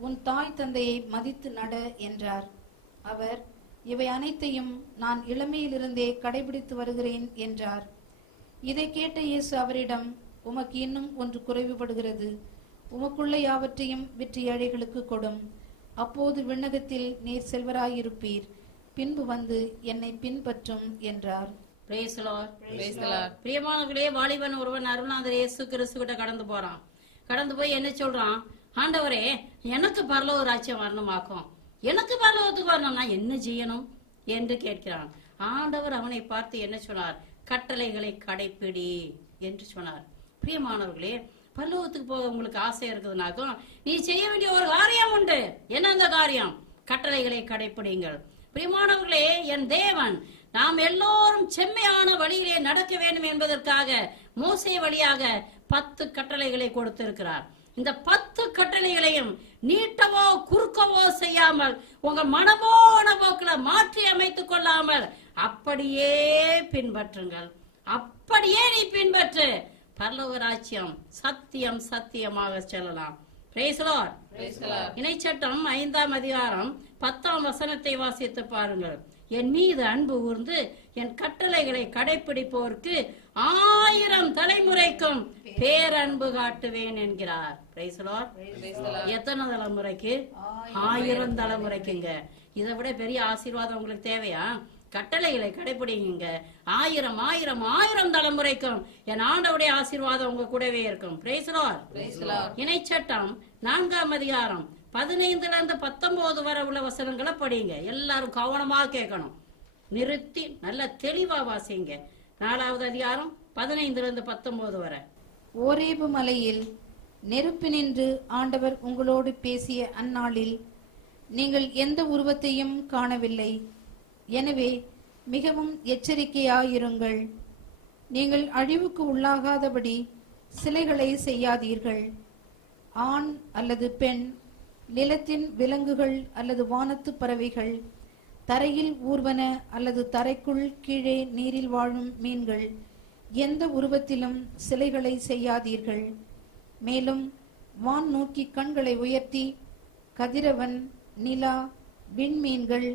உன் தாய் தந்தையை மதித்து நட என்றார். அவர், இவை அனைத்தையும் நான் இளமையிலிருந்தே கடைபிடித்து வருகிறேன் என்றார். இதை கேட்ட இயேசு அவரிடம், உமக்கு இன்னும் ஒன்று குறைவுபடுகிறது. உமக்குள்ள யாவற்றையும் விற்று ஏழைகளுக்கு கொடும். அப்போது விண்ணகத்தில் நீர் செல்வராயிருப்பீர். பின்பு வந்து என்னை பின்பற்றும் என்றார். பிரியமானவர்களே, வாலிபன் ஒருவன் அருள்நாதர் இயேசு கிறிஸ்து கிட்ட கடந்து போறான். கடந்து போய் என்ன சொல்றான்? ஆண்டவரே, எனக்கு பரலோக ராஜ்யம் வரணுமாக்கும், எனக்கு பரலோகத்துக்கு வரணும், நான் என்ன செய்யணும் என்று கேட்கிறான். ஆண்டவர் அவனை பார்த்து என்ன சொன்னார்? கட்டளைகளை கடைப்பிடி என்று சொன்னார். பிரியமானவர்களே, பரலோகத்துக்கு போக உங்களுக்கு ஆசை இருக்குதுனாக்கும் நீ செய்ய வேண்டிய ஒரு காரியம் உண்டு. என்ன அந்த காரியம்? கட்டளைகளை கடைப்பிடிங்கள். பிரியமானவர்களே, என் தேவன் நாம் எல்லோரும் செம்மையான வழியிலே நடக்க வேண்டும் என்பதற்காக மோசே வழியாக 10 கட்டளைகளை கொடுத்திருக்கிறார். இந்த 10 கட்டளைகளையும் நீட்டவோ குறுக்கவோ செய்யாமல், உங்க மனமோன போக்குல மாற்றி அமைத்துக் கொள்ளாமல் அப்படியே பின்பற்றுங்கள். அப்படியே நீ பின்பற்று, பரலோக ராஜ்யம் சத்தியம் சத்தியமாக செல்லலாம். இணைச்சட்டம் 5ஆம் அதிகாரம் 10ஆம் வசனத்தை வாசித்து பாருங்கள். என் மீது அன்பு கூர்ந்து என் கட்டளைகளை கடைபிடிப்போருக்கு 1000 தலைமுறைக்கும் பேரன்பு காட்டுவேன் என்கிறார். Price the Lord. எத்தனை தலைமுறைக்கு? 1000 தலைமுறைக்குங்க. இதை விட பெரிய ஆசீர்வாதம் உங்களுக்கு தேவையா? கட்டளைகளை கடைபிடிங்க. 1000 தலைமுறைக்கும் என் ஆண்டவருடைய ஆசீர்வாதம் உங்க கூடவே இருக்கும். Price the Lord. இணைச்சட்டம் 4ஆம் அதிகாரம் 15ல இருந்து 19 வரை உள்ள வசனங்களை படிங்க. எல்லாரும் கவனமா கேட்கணும். நிறுத்தி நல்ல தெளிவா வாசிங்க. 4வது அதிகாரம் 15ல இருந்து 19 வரை. ஓரேபு மலையில் நெருப்பு நின்று ஆண்டவர் உங்களோடு பேசிய அந்நாளில் நீங்கள் எந்த உருவத்தையும் காணவில்லை. எனவே மிகவும் எச்சரிக்கையாயிருங்கள். நீங்கள் அழிவுக்கு உள்ளாகாதபடி சிலைகளை செய்யாதீர்கள். ஆண் அல்லது பெண், நிலத்தின் விலங்குகள் அல்லது வானத்து பறவைகள், தரையில் ஊர்வன அல்லது தரைக்குள் கீழே நீரில் வாழும் மீன்கள், எந்த உருவத்திலும் சிலைகளை செய்யாதீர்கள். மேலும் வான் நோக்கி கண்களை உயர்த்தி கதிரவன், நிலா, விண்மீன்கள்,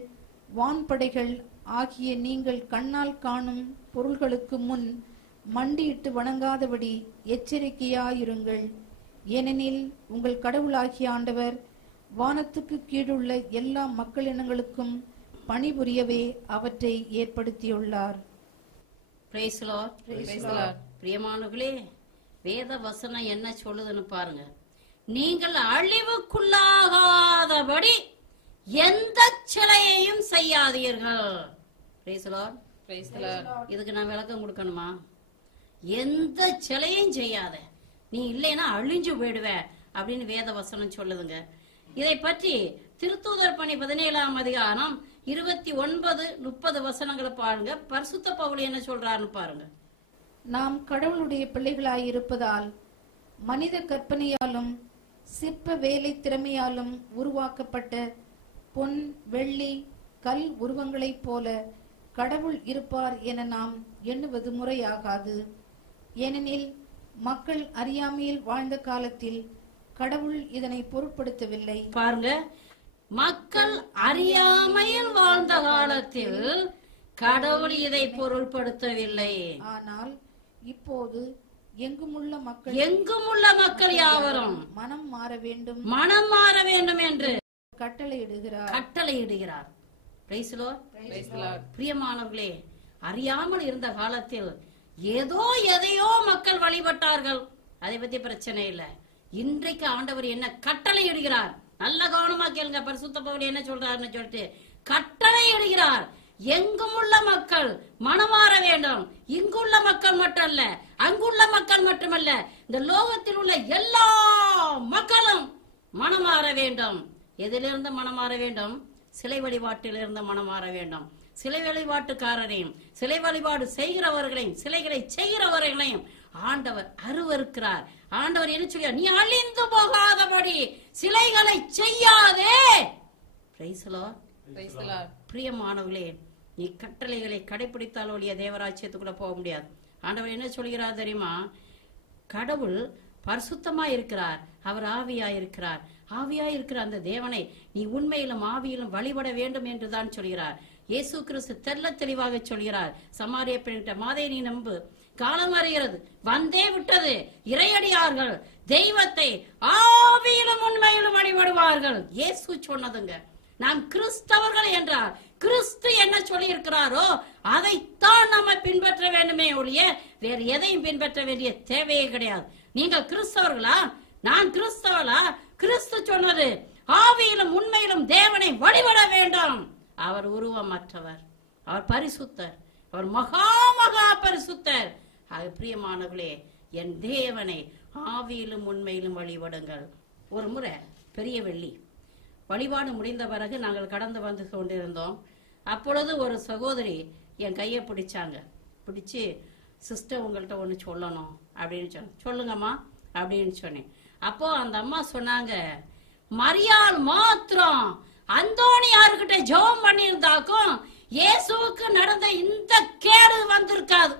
வான்படைகள் ஆகிய நீங்கள் கண்ணால் காணும் பொருள்களுக்கு முன் மண்டியிட்டு வணங்காதபடி எச்சரிக்கையாயிருங்கள். ஏனெனில் உங்கள் கடவுளாகிய ஆண்டவர் வானத்துக்கு கீழுள்ள எல்லா மக்களினங்களுக்கும் பணிபுரியவே அவற்றை ஏற்படுத்தியுள்ளார். Price the Lord. பிரியமானவர்களே, வேத வசனம் என்ன சொல்லுதுன்னு பாருங்க. நீங்கள் அழிவுக்குள்ளாகாதபடி எந்த சிலையையும் செய்யாதீர்கள். Price the Lord. இதுக்கு நான் விளக்கம் கொடுக்கணுமா? எந்த சிலையும் செய்யாத, நீ இல்லைன்னா அழிஞ்சு போயிடுவ அப்படின்னு வேத வசனம் சொல்லுதுங்க. இதை பற்றி திருத்தூதர் பணி 17ஆம் அதிகாரம் 29-30 வசனங்களை பாருங்க. பரிசுத்த பவுல் என்ன சொல்றாருன்னு பாருங்க. நாம் கடவுளுடைய பிள்ளைகளாயிருப்பதால் மனித கற்பனையாலும் சிற்ப வேலை திறமையாலும் உருவாக்கப்பட்ட பொன், வெள்ளி, கல் உருவங்களைப் போல கடவுள் இருப்பார் என நாம் எண்ணுவது முறையாகாது. ஏனெனில் மக்கள் அறியாமையில் வாழ்ந்த காலத்தில் கடவுள் இதனை பொருட்படுத்தவில்லை. பாருங்க, மக்கள் அறியாமையில் வாழ்ந்த காலத்தில் கடவுள் இதை பொருட்படுத்தவில்லை. ஆனால் இப்போது எங்குமுள்ள மக்கள் யாவரும் மனம் மாற வேண்டும் என்று கட்டளையிடுகிறார். Praise the Lord. பிரியமானவர்களே, அறியாமல் இருந்த காலத்தில் ஏதோ எதையோ மக்கள் வழிபட்டார்கள். அதை பத்தி பிரச்சனை இல்ல. இன்றைக்கு ஆண்டவர் என்ன கட்டளையிடுகிறார்? நல்ல கவனமா கேளுங்க. பரிசுத்த பவுல் என்ன சொல்றாருன்னு சொல்லிட்டு கட்டளையிடுகிறார். எங்கும் உள்ள மக்கள் மனமாற வேண்டும். இங்குள்ள மக்கள் மட்டுமல்ல, அங்குள்ள மக்கள் மட்டுமல்ல, இந்த லோகத்தில் உள்ள எல்லா மக்களும் மனமாற வேண்டும். எதிலிருந்து மனமாற வேண்டும்? சிலை வழிபாட்டிலிருந்து மனமாற வேண்டும். சிலை வழிபாட்டுக்காரரையும் சிலை வழிபாடு செய்கிறவர்களையும் சிலைகளை செய்கிறவர்களையும் ஆண்டவர் அருவருக்கிறார். ஆண்டவர் என்ன சொல்ல? நீ அழிந்து போகாதபடி சிலைகளை செய்யாதே. Price the Lord. பிரியமானவர்களே, நீ கட்டளைகளை கடைபிடித்தால் ஒழிய தேவராஜ்யத்துக்குள்ள போக முடியாது. ஆண்டவர் என்ன சொல்கிறார் தெரியுமா? கடவுள் பரிசுத்தமா இருக்கிறார், அவர் ஆவியா இருக்கிறார். ஆவியா இருக்கிற அந்த தேவனை நீ உண்மையிலும் ஆவியிலும் வழிபட வேண்டும் என்றுதான் சொல்கிறார். இயேசு கிறிஸ்து தெல்ல தெளிவாக சொல்கிறார். சமாரிய பெண்ணிட்ட மாதை நீ நம்பு, காலம் வருகிறது, வந்தே விட்டது, இறையடியார்கள் தெய்வத்தை ஆவியிலும் உண்மையிலும் வழிபடுவார்கள். இயேசு சொன்னதுங்க. நாம் கிறிஸ்தவர்கள் என்றால் கிறிஸ்து என்ன சொல்லி இருக்கிறாரோ அதைத்தான் நம்ம பின்பற்ற வேண்டுமே ஒழிய வேறு எதையும் பின்பற்ற வேண்டிய தேவையே கிடையாது. நீங்க கிறிஸ்தவர்களா? நான் கிறிஸ்தவளா? கிறிஸ்து சொன்னது ஆவியிலும் உண்மையிலும் தேவனை வழிபட வேண்டும். அவர் உருவமற்றவர், அவர் பரிசுத்தர், அவர் மகா மகா பரிசுத்தர். பிரியமானவர்களே, என் தேவனை ஆவியிலும் உண்மையிலும் வழிபடுங்கள். ஒரு முறை பெரிய வெள்ளி வழிபாடு முடிந்த பிறகு நாங்கள் கடந்து வந்து கொண்டிருந்தோம். அப்பொழுது ஒரு சகோதரி என் கையை பிடிச்சாங்க. பிடிச்சு, சிஸ்டர் உங்கள்கிட்ட ஒன்று சொல்லணும் அப்படின்னு சொன்ன. சொல்லுங்கம்மா அப்படின்னு சொன்னேன். அப்போ அந்த அம்மா சொன்னாங்க, மரியாள் மாத்திரம் அந்தோணியார்கிட்ட ஜெபம் பண்ணியிருந்தாக்கும் இயேசுவுக்கு நடந்த இந்த கேடு வந்திருக்காது.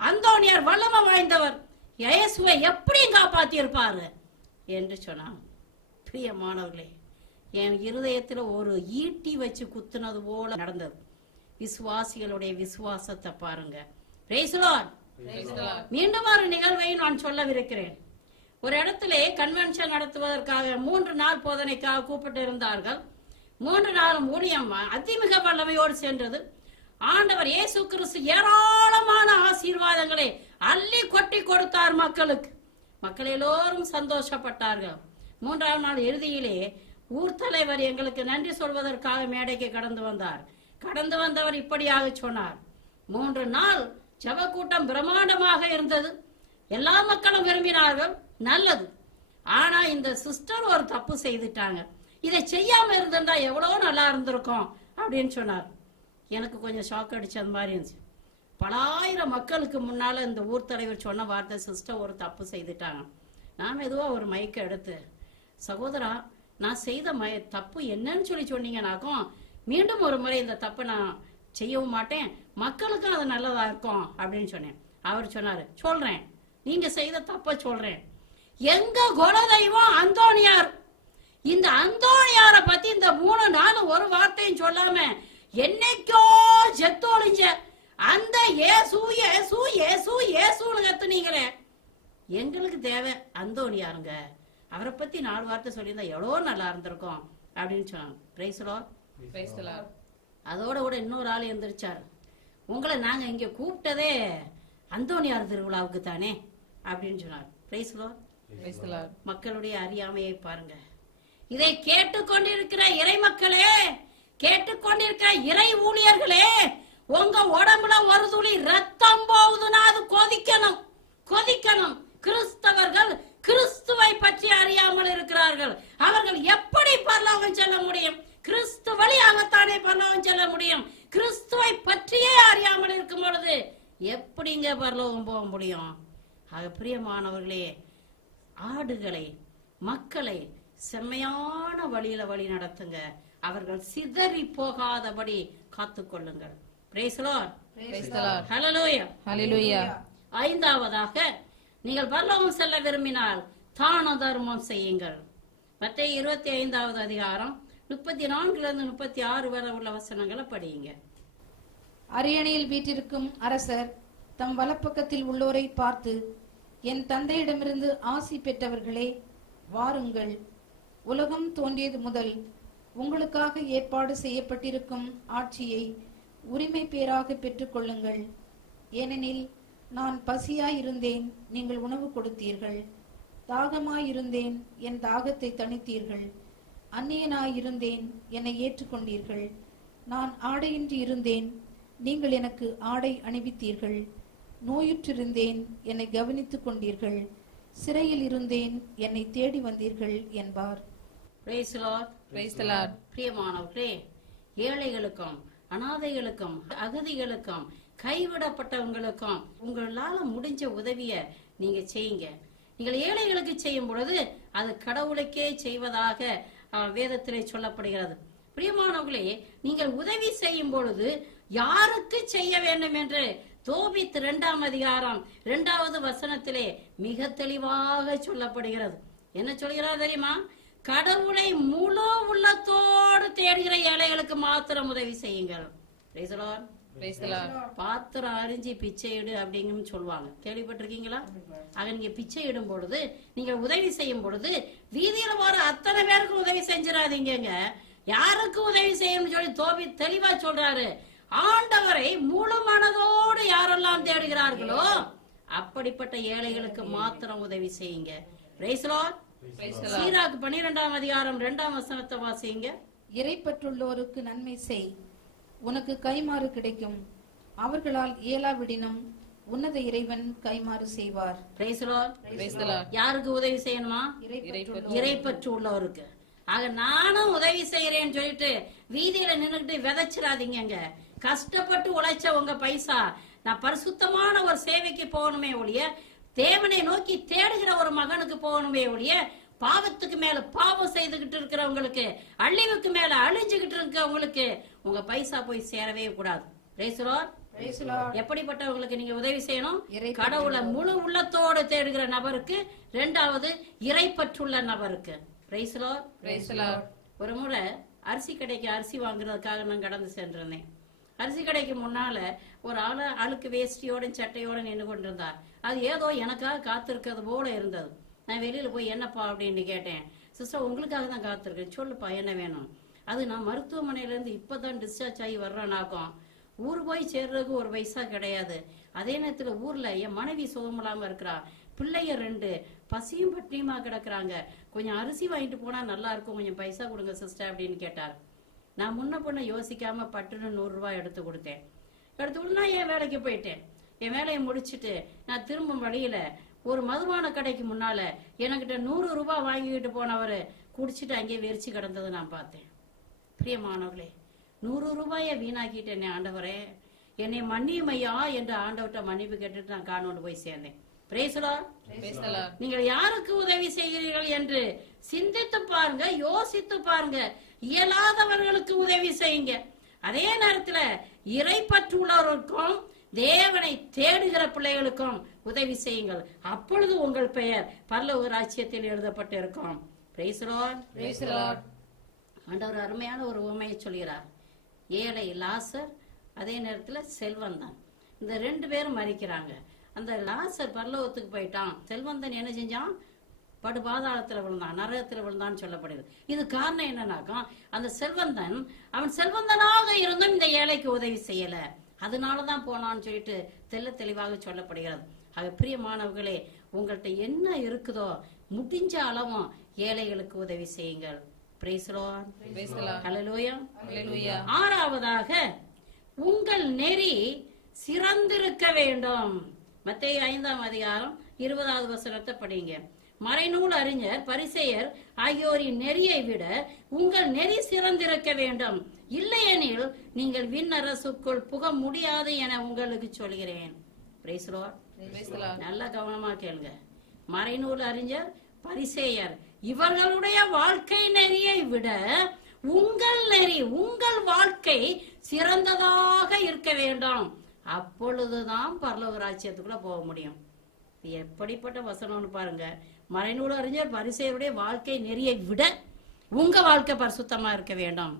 அந்தோணியார் வல்லமை வாய்ந்தவர், இயேசுவை எப்படி காப்பாத்தி இருப்பாரு என்று சொன்னாங்க. பிரியமானவர்களே, என் இருதயத்துல ஒரு ஈட்டி வச்சு குத்துனது போல நடந்தது. விசுவாசிகளுடைய விசுவாசத்தை பாருங்க. Praise the Lord. மீண்டும் ஒரு நிகழ்வை நான் சொல்லவிருக்கிறேன். ஒரு இடத்திலே கன்வென்ஷன் நடத்துவதற்காக 3 நாள் போதனைக்காக கூப்பிட்டு இருந்தார்கள். 3 நாளும் ஊழியம் அதிமிக வல்லமையோடு சென்றது. ஆண்டவர் இயேசு கிறிஸ்து ஏராளமான ஆசீர்வாதங்களை அள்ளி கொட்டி கொடுத்தார் மக்களுக்கு. மக்கள் எல்லோரும் சந்தோஷப்பட்டார்கள். 3ஆம் நாள் இறுதியிலே ஊர் தலைவர் எங்களுக்கு நன்றி சொல்வதற்காக மேடைக்கு கடந்து வந்தார். கடந்து வந்தவர் இப்படியாக சொன்னார், 3 நாள் ஜெப கூட்டம் பிரம்மாண்டமாக இருந்தது, எல்லா மக்களும் விரும்பினார்கள், நல்லது. ஆனா இந்த சிஸ்டர் ஒரு தப்பு செய்துட்டாங்க, இதை செய்யாம இருந்திருந்தா எவ்வளவு நல்லா இருந்திருக்கும் அப்படின்னு சொன்னார். எனக்கு கொஞ்சம் ஷாக் அடிச்ச மாதிரி இருந்துச்சு. பலாயிரம் மக்களுக்கு முன்னால இந்த ஊர் தலைவர் சொன்ன வார்த்தை, சிஸ்டர் ஒரு தப்பு செய்துட்டாங்க. நான் மெதுவா ஒரு மைக்கை எடுத்து, சகோதரா நான் செய்த தப்பு என்னன்னு சொல்லி சொன்னீங்கன்னாக்கும் மீண்டும் ஒரு முறை இந்த தப்பை நான் செய்யவும் மாட்டேன், மக்களுக்கும் அது நல்லதா இருக்கும் அப்படின்னு சொன்னேன். அவர் சொன்னாரு, சொல்றேன், நீங்க செய்த தப்ப சொல்றேன். எங்க குலதெய்வம் அந்தோணியார், இந்த அந்தோணியார பத்தி இந்த 3 நாள் ஒரு வார்த்தையும் சொல்லாம என்னைக்கோ செத்து ஒளிஞ்ச அந்த ஏசு ஏசு ஏசு ஏசுன்னு கத்துனீங்களே, எங்களுக்கு தேவை அந்தோணியாருங்க, அவரை பத்தி 4 வார்த்தை சொல்லியிருந்தா எவ்வளோ நல்லா இருந்திருக்கும் அப்படின்னு சொன்னாங்க. Price the Lord. அதோட கூட இன்னொரு ஆள் எந்திரிச்சார், உங்களை நாங்க இங்க கூப்பிட்டதே அந்தோணியார் திருவிழாவுக்கு தானே அப்படின்னு சொன்னார். Price the Lord. மக்களுடைய அறியாமையை பாருங்க. இதை கேட்டுக்கொண்டிருக்கிற இறை மக்களே, கேட்டுக்கொண்டிருக்கிற இறை ஊழியர்களே, உங்க உடம்புல ஒரு துளி ரத்தம் போகுதுன்னா அது கொதிக்கணும், கொதிக்கணும். கிறிஸ்தவர்கள் கிறிஸ்துவை பற்றி அறியாமல் இருக்கிறார்கள். அவர்கள் எப்படி பரலோகம் செல்ல முடியும்? கிறிஸ்து வழியாகத்தானே பரலோகம் செல்ல முடியும். கிறிஸ்துவை பற்றியே அறியாமல் இருக்கும் பொழுது எப்படிங்க பரலோகம் போக முடியும்? ஆக பிரியமானவர்களே, ஆடுகளை மக்களை செம்மையான வழியில வழி நடத்துங்க. அவர்கள் சிதறி போகாதபடி காத்துக்கொள்ளுங்கள். Praise the Lord. Praise the Lord. ஹல்லேலூயா. Hallelujah. 5ஆவதாக, நீங்கள் பரலோகம் செல்ல விரும்பினால் தான தர்மம் செய்யுங்கள். மத்தேயு 25வது அதிகாரம் 34 36 வரை உள்ள வசனங்களை படியுங்க. அரியணையில் வீற்றிருக்கும் அரசர் தம் வலப்பக்கத்தில் உள்ளோரை பார்த்து, என் தந்தையிடமிருந்து ஆசி பெற்றவர்களே, வாருங்கள், உலகம் தோன்றியது முதல் உங்களுக்காக ஏற்பாடு செய்யப்பட்டிருக்கும் ஆட்சியை உரிமை பேராக பெற்றுக்கொள்ளுங்கள். ஏனெனில் நான் பசியாயிருந்தேன், நீங்கள் உணவு கொடுத்தீர்கள், தாகமாயிருந்தேன், என் தாகத்தை தணித்தீர்கள், அந்நியனாயிருந்தேன், என்னை ஏற்றுக்கொண்டீர்கள், நான் ஆடையின்றி இருந்தேன், நீங்கள் எனக்கு ஆடை அணிவித்தீர்கள், நோயுற்றிருந்தேன், என்னை கவனித்துக் கொண்டீர்கள், சிறையில் இருந்தேன், என்னை தேடி வந்தீர்கள் என்பார். Praise the Lord. Praise the Lord. பிரியமானவர்களே, ஏழைகளுக்கும் அனாதைகளுக்கும் அகதிகளுக்கும் கைவிடப்பட்டவங்களுக்கும் உங்களால முடிஞ்ச உதவிய நீங்க செய்யுங்க. நீங்கள் ஏழைகளுக்கு செய்யும் பொழுது அது கடவுளுக்கே செய்வதாக வேதத்திலே சொல்லப்படுகிறது. பிரியமானவர்களே, நீங்கள் உதவி செய்யும் பொழுது யாருக்கு செய்ய வேண்டும் என்று தோபித் 2ஆம் அதிகாரம் 2வது வசனத்திலே மிக தெளிவாக சொல்லப்படுகிறது. என்ன சொல்கிறார் தெரியுமா? கடவுளை முழு உள்ளத்தோடு தேடுகிற ஏழைகளுக்கு மாத்திரம் உதவி செய்யுங்கள். Praise the Lord. Praise the Lord. பாத்திரம் அரிஞ்சி பிச்சை இடு அப்படிங்கன்னு சொல்லுவாங்க, கேள்விப்பட்டிருக்கீங்களா? ஆக நீங்க பிச்சை இடும் பொழுது, நீங்க உதவி செய்யும் பொழுது வீதியில போற அத்தனை பேருக்கு உதவி செஞ்சிடாதீங்க. யாருக்கு உதவி செய்யணும்னு சொல்லி தோபி தெளிவா சொல்றாரு. ஆண்டவரை முழு மனதோடு யாரெல்லாம் தேடுகிறார்களோ அப்படிப்பட்ட ஏழைகளுக்கு மாத்திரம் உதவி செய்யுங்க. Praise the Lord. சீராக்கு 12ஆம் அதிகாரம் 2ஆம் வசனத்தை வாசிங்க. இறைப்பற்றுள்ளோருக்கு நன்மை செய், உனக்கு கைமாறு கிடைக்கும், அவர்களால் இயலாவிடினும் உன்னத இறைவன் கைமாறு செய்வார். Praise the Lord. Praise the Lord. யாருக்கு உதவி செய்யணுமா? இறைப்பற்று உள்ளவருக்கு. ஆக நானும் உதவி செய்யறேன்னு சொல்லிட்டு வீதியில நின்னுகிட்டு விதைச்சிடாதீங்க. கஷ்டப்பட்டு உழைச்ச உங்க பைசா நான் பரிசுத்தமான ஒரு சேவைக்கு போகணுமே ஒழிய, தேவனை நோக்கி தேடுகிற ஒரு மகனுக்கு போகணுமே ஒழிய, பாவத்துக்கு மேல பாவம் செய்துகிட்டு இருக்கிறவங்களுக்கு, அழிவுக்கு மேல அழிஞ்சுகிட்டு இருக்கிறவங்களுக்கு உங்க பைசா போய் சேரவே கூடாது. Praise the Lord. எப்படிப்பட்டவங்களுக்கு நீங்க உதவி செய்யணும்? கடவுளை முழு உள்ளத்தோடு தேடுகிற நபருக்கு, 2வது இறைப்பற்றுள்ள நபருக்கு. Praise the Lord. Praise the Lord. ஒரு முறை அரிசி கடைக்கு அரிசி வாங்குறதுக்காக நான் கடந்து சென்றிருந்தேன். அரிசி கடைக்கு முன்னால ஒரு அழுக்கு வேஷ்டியோட சட்டையோட நின்று கொண்டிருந்தார். அது ஏதோ எனக்காக காத்திருக்கிறது போல இருந்தது. நான் வெளியில போய் என்னப்பா அப்படின்னு கேட்டேன். சிஸ்டர், உங்களுக்காக தான் காத்திருக்கேன், சொல்லுப்பா என்ன வேணும். அது நான் மருத்துவமனையில இருந்து இப்பதான் டிஸ்சார்ஜ் ஆகி வர்றேனாக்கும். ஊர் போய் சேர்றதுக்கு ஒரு பைசா கிடையாது. அதே நேரத்துல ஊர்ல என் மனைவி சுகமில்லாம இருக்கிறா, பிள்ளைய 2 பசியும் பட்டினியுமா கிடக்குறாங்க. கொஞ்சம் அரிசி வாங்கிட்டு போனா நல்லா இருக்கும், கொஞ்சம் பைசா கொடுங்க சிஸ்டர் அப்படின்னு கேட்டார். நான் முன்ன பொண்ண யோசிக்காம பட்டுன்னு 100 ரூபாய் எடுத்து கொடுத்தேன். எடுத்து நான் என் வேலைக்கு போயிட்டேன். என் வேலையை முடிச்சுட்டு நான் திரும்ப வழியில ஒரு மதுபான கடைக்கு முன்னால என்கிட்ட 100 ரூபாய் வாங்கிக்கிட்டு போனவரு குடிச்சிட்டு அங்கே வெறிச்சு கிடந்தது நான் பார்த்தேன். பிரியமானவர்களே, 100 ரூபாயை வீணாக்கிட்டேனே ஆண்டவரே, என்னை மன்னியும் ஐயா என்று ஆண்டவர்கிட்ட மன்னிப்பு கேட்டுட்டு நான் காணொண்டு போய் சேர்ந்தேன். நீங்கள் யாருக்கு உதவி செய்கிறீர்கள் என்று சிந்தித்து பாருங்க, யோசித்து பாருங்க. இயலாதவர்களுக்கு உதவி செய்யுங்க. அதே நேரத்துல இறைப்பற்றுள்ளவர்களுக்கும் தேவனை தேடுகிற பிள்ளைகளுக்கும் உதவி செய்யுங்கள். அப்பொழுது உங்கள் பெயர் பரலோக ராஜ்யத்தில் எழுதப்பட்டு இருக்கும். Price the Lord. ஆண்டவர் அருமையான ஒரு உவமையை சொல்கிறார். ஏழை லாசர், அதே நேரத்துல செல்வந்தன், இந்த 2 பேரும் மரிக்கிறாங்க. அந்த லாசர் பரலோகத்துக்கு போயிட்டான். செல்வந்தன் என்ன செஞ்சான்? படு பாதாளத்துல விழுந்தான், நரகத்துல விழுந்தான்னு சொல்லப்படுது. இது காரணம் என்னன்னாக்கா, அந்த செல்வந்தன் அவன் செல்வந்தனாக இருந்தும் இந்த ஏழைக்கு உதவி செய்யல, அதனாலதான் போனான்னு சொல்லிட்டு தெல்ல தெளிவாக சொல்லப்படுகிறது. ஆக பிரியமானவர்களே, உங்கள்கிட்ட என்ன இருக்குதோ முடிஞ்ச அளவும் ஏழைகளுக்கு உதவி செய்யுங்கள். Praise the Lord. ஹல்லேலூயா. ஆறாவதாக, உங்கள் நெறி சிறந்திருக்க வேண்டும். மத்தேயு 5ஆம் அதிகாரம் 20வது வசனத்தை படிங்க. மறைநூல் அறிஞர், பரிசேயர் ஆகியோரின் நெறியை விட உங்கள் நெறி சிறந்திருக்க வேண்டும், இல்லையெனில் நீங்கள் விண்ணரசுக்குள் புக முடியாது என உங்களுக்கு சொல்கிறேன். Price the Lord. நல்ல கவனமா கேளுங்க. மறைநூல் அறிஞர், பரிசேயர் இவர்களுடைய வாழ்க்கை நெறியை விட உங்கள் நெறி, உங்கள் வாழ்க்கை சிறந்ததாக இருக்க வேண்டும். அப்பொழுதுதான் பரலோக ராஜ்யத்துக்குள்ள போக முடியும். எப்படிப்பட்ட வசனம்னு பாருங்க. மறைநூல் அறிஞர், பரிசேயருடைய வாழ்க்கை நெறியை விட உங்க வாழ்க்கை பரிசுத்தமா இருக்க வேண்டும்.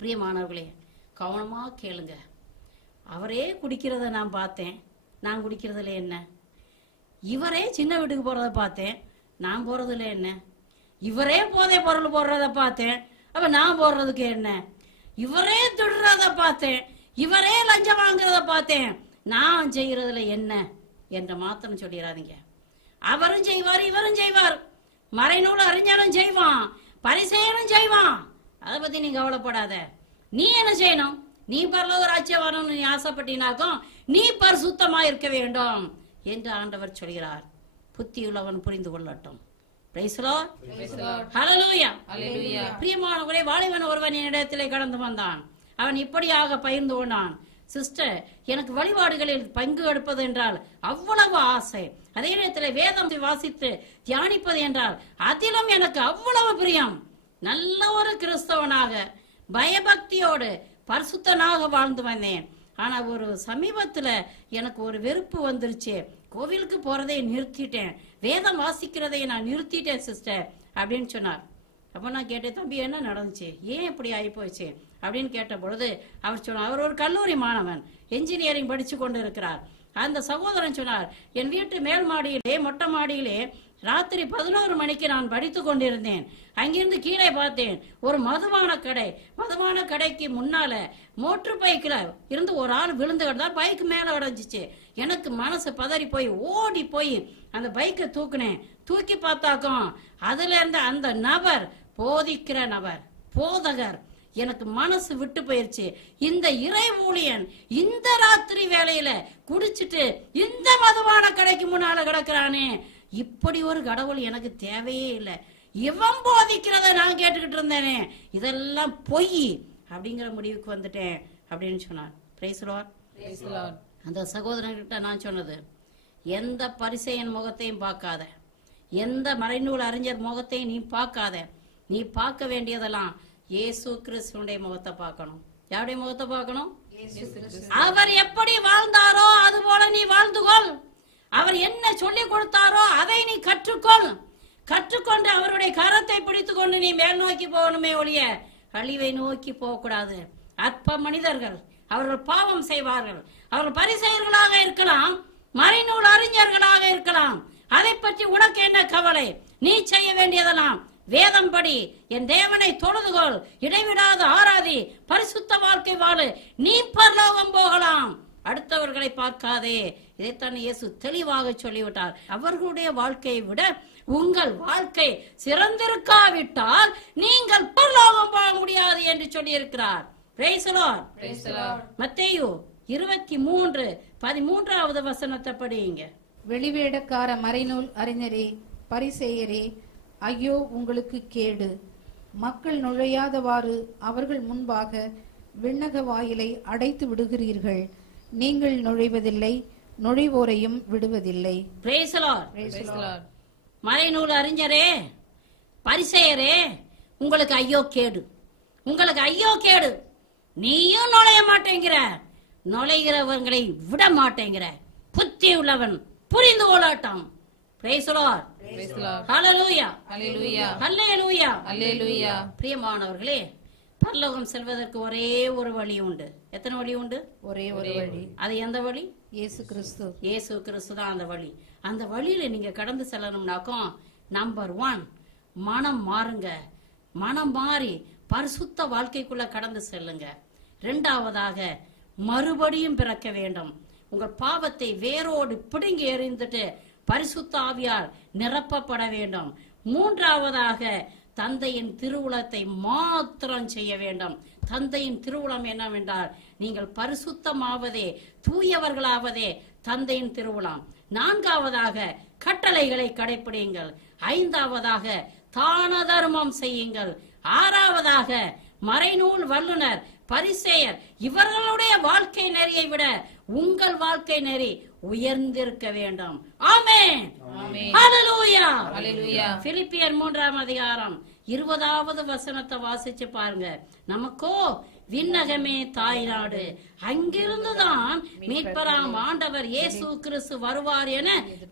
பிரியமானவர்களே, கவனமா கேளுங்க. அவரே குடிக்கிறத நான் பார்த்தேன், நான் குடிக்கிறதுல என்ன? இவரே சின்ன வீட்டுக்கு போறத பார்த்தேன், நான் போறதுல என்ன? இவரே போதை பொருள் போடுறத பார்த்தேன், அப்ப நான் போடுறதுக்கு என்ன? இவரே திருடுறத பார்த்தேன், இவரே லஞ்சம் வாங்குறத பார்த்தேன், நான் செய்யறதுல என்ன என்ற மாத்திரம் சொல்லிடாதீங்க. அவரும் செய்வார், இவரும் செய்வார், மறைநூல் அறிஞரும் செய்வான், பரிசேயனும் செய்வான். அதை பத்தி நீ கவலைப்படாத. நீ என்ன செய்யணும்? நீ பரலோக ராஜ்யம் வரணும்னு நீ ஆசைப்பட்டினாக்கும் நீ பரிசுத்தமா இருக்க வேண்டும் என்று ஆண்டவர் சொல்கிறார். புத்தியுள்ளவன் புரிந்து கொள்ளட்டும். பிரியமானவரே, வாலிபன் ஒருவன் என்னிடத்திலே கடந்து வந்தான். அவன் இப்படியாக பகிர்ந்து கொண்டான். சிஸ்டர், எனக்கு வழிபாடுகளில் பங்கு எடுப்பது என்றால் அவ்வளவு ஆசை. அதே நேரத்தில் வேதம் வாசித்து தியானிப்பது என்றால் அதிலும் எனக்கு அவ்வளவு பிரியம். நல்ல ஒரு கிறிஸ்தவனாக பயபக்தியோடு பரிசுத்தனாக வாழ்ந்து வந்தேன். ஆனா ஒரு சமீபத்துல எனக்கு ஒரு வெறுப்பு வந்துருச்சு. கோவிலுக்கு போறதை நிறுத்திட்டேன், வேதம் வாசிக்கிறதை நான் நிறுத்திட்டேன் சிஸ்டர் அப்படின்னு சொன்னார். அப்ப நான் கேட்டேன், தம்பி என்ன நடந்துச்சு, ஏன் இப்படி ஆகி போச்சு அப்படின்னு கேட்ட பொழுது அவர் சொன்னார், அவர் ஒரு கல்லூரி மாணவன், என்ஜினியரிங் படிச்சு கொண்டு இருக்கிறார். அந்த சகோதரன் சொன்னார், என் வீட்டு மேல் மாடியிலே மொட்டை மாடியிலே ராத்திரி 11 மணிக்கு நான் படித்து கொண்டிருந்தேன். அங்கிருந்து கீழே பார்த்தேன், ஒரு மதுபான கடை. மதுபான கடைக்கு முன்னால மோட்டர் பைக்ல இருந்து ஒரு ஆள் விழுந்து கிடந்தா, பைக் மேல உடைஞ்சிச்சு. எனக்கு மனசு பதறி போய் ஓடி போய் அந்த பைக்கை தூக்குனேன். தூக்கி பார்த்தாக்கும் அதுல இருந்த அந்த நபர் போதிக்கிற நபர், போதகர். எனக்கு மனசு விட்டு போயிருச்சு. இந்த இறை ஊழியன் இந்த ராத்திரி வேளையில குடிச்சிட்டு இந்த மதுபான கடைக்கு முன்னால கிடக்குறானே, இப்படி ஒரு கடவுள் எனக்கு தேவையே இல்லை. இவன் போதிக்கிறத நான் கேட்டுக்கிட்டு இருந்தேனே, இதெல்லாம் பொய் அப்படிங்கிற முடிவுக்கு வந்துட்டேன் அப்படின்னு சொன்னார். Price the Lord. அந்த சகோதரன்கிட்ட நான் சொன்னது, எந்த பரிசேயன் முகத்தையும் பார்க்காத, எந்த மறைநூல் அறிஞர் முகத்தையும் நீ பார்க்காத. நீ பார்க்க வேண்டியதெல்லாம் இயேசு கிறிஸ்துடைய முகத்தை பார்க்கணும். யாருடைய முகத்தை பார்க்கணும்? அவர் எப்படி வாழ்ந்தாரோ அது போல நீ வாழ்ந்துகொள். அவர் என்ன சொல்லி கொடுத்தாரோ அதை நீ கற்றுக்கொள். கற்றுக்கொண்டு அவருடைய கரத்தை பிடித்துக் கொண்டு நீ மேல் நோக்கி போகணுமே ஒழிய அழிவை நோக்கி போக கூடாது. அற்ப மனிதர்கள், அவர்கள் பாவம் செய்வார்கள். அவர்கள் பரிசேயர்களாக இருக்கலாம், மறைநூல் அறிஞர்களாக இருக்கலாம். அதை பற்றி உனக்கு என்ன கவலை? நீ செய்ய வேண்டியதெல்லாம் வேதம் படி, என் தேவனை தொழுதுகொள், இடைவிடாத ஆராதி, பரிசுத்த வாழ்க்கை வாழு, நீ பரலோகம் போகலாம், அடுத்தவர்களை பார்க்காதே. இதைத்தான் இயேசு தெளிவாக சொல்லிவிட்டார். அவர்களுடைய வாழ்க்கையை விட உங்கள் வாழ்க்கை சிறந்திருக்காவிட்டால் நீங்கள் பரலோகம் போக முடியாது என்று சொல்லி இருக்கிறார். மத்தேயு 23:13 வசனத்தை படியுங்க. வெளிவேடக்கார மறைநூல் அறிஞரே, பரிசேயரே, ஐயோ உங்களுக்கு கேடு! மக்கள் நுழையாதவாறு அவர்கள் முன்பாக விண்ணக வாயிலை அடைத்து விடுகிறீர்கள். நீங்கள் நுழைவதில்லை, நுழைவோரையும் விடுவதில்லை. மறைநூல் அறிஞரே, பரிசேயரே, உங்களுக்கு ஐயோ கேடு, உங்களுக்கு ஐயோ கேடு! நீயும் நுழைய மாட்டேங்கிற, நுழைகிறவர்களை விட மாட்டேங்கிற. புத்தி உள்ளவன் புரிந்து கொள்ளட்டும். பிரியமானவர்களே, பரலோகம் செல்வதற்கு ஒரே ஒரு வழி உண்டு. எத்தனை வழி உண்டு? ஒரே ஒரு வழி. அது எந்த வழி? இயேசு கிறிஸ்து. இயேசு கிறிஸ்து தான் அந்த வழி. அந்த வழியில நீங்க கடந்து செல்லணும்னாக்கும் நம்பர் 1, மனம் மாறுங்க. மனம் மாறி பரிசுத்த வாழ்க்கைக்குள்ள கடந்து செல்லுங்க. 2வதாக மறுபடியும் பிறக்க வேண்டும். உங்கள் பாவத்தை வேரோடு பிடுங்கி எறிந்துட்டு பரிசுத்த ஆவியால் நிரப்பப்பட வேண்டும். 3வதாக தந்தையின் திருவுளத்தை மாத்திரம் செய்ய வேண்டும். தந்தையின் திருவுளம் என்னவென்றால் நீங்கள் பரிசுத்தமாவதே, தூயவர்களாவதே தந்தையின் திருவுளம். 4வதாக கட்டளைகளை கடைபிடியுங்கள். 5வதாக தான தர்மம் செய்யுங்கள். 6வதாக மறைநூல் வல்லுனர், பரிசேயர் இவர்களுடைய வாழ்க்கை நெறியை விட உங்கள் வாழ்க்கை நெறி உயர்ந்திருக்க வேண்டும். ஆமென். ஹல்லேலூயா. பிலிப்பியர் 3:20 வசனத்தை வாசிச்சு பாருங்க. நமக்கோ விண்ணகமே தாய்நாடு, அங்கிருந்துதான் மீட்பராம் ஆண்டவர் இயேசு கிறிஸ்து வருவார் என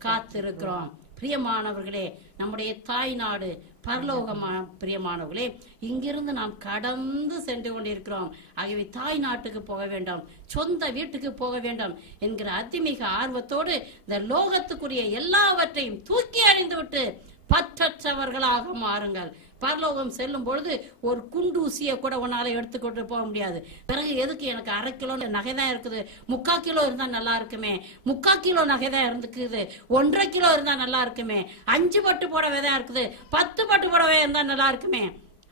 காத்திருக்கிறோம். பிரியமானவர்களே, நம்முடைய தாய் நாடு பரலோகமா. பிரியமானவர்களே, இங்கிருந்து நாம் கடந்து சென்று கொண்டிருக்கிறோம். ஆகவே தாய் நாட்டுக்கு போக வேண்டும், சொந்த வீட்டுக்கு போக வேண்டும் என்கிற அதிமிக ஆர்வத்தோடு இந்த லோகத்துக்குரிய எல்லாவற்றையும் தூக்கி அறிந்து விட்டு பற்றற்றவர்களாக மாறுங்கள். பரலோகம் செல்லும் பொழுது ஒரு குண்டூசியை கூட உன்னால எடுத்துக்கொண்டு போக முடியாது. பிறகு எதுக்கு எனக்கு 1/2 கிலோ நகைதான் இருக்குது, 3/4 கிலோ இருந்தா நல்லா இருக்குமே, 3/4 கிலோ நகைதான் இருந்துக்குது, 1.5 கிலோ இருந்தா நல்லா இருக்குமே, 5 பட்டு புடவைதான் இருக்குது, 10 பட்டு புடவை இருந்தா நல்லா இருக்குமே.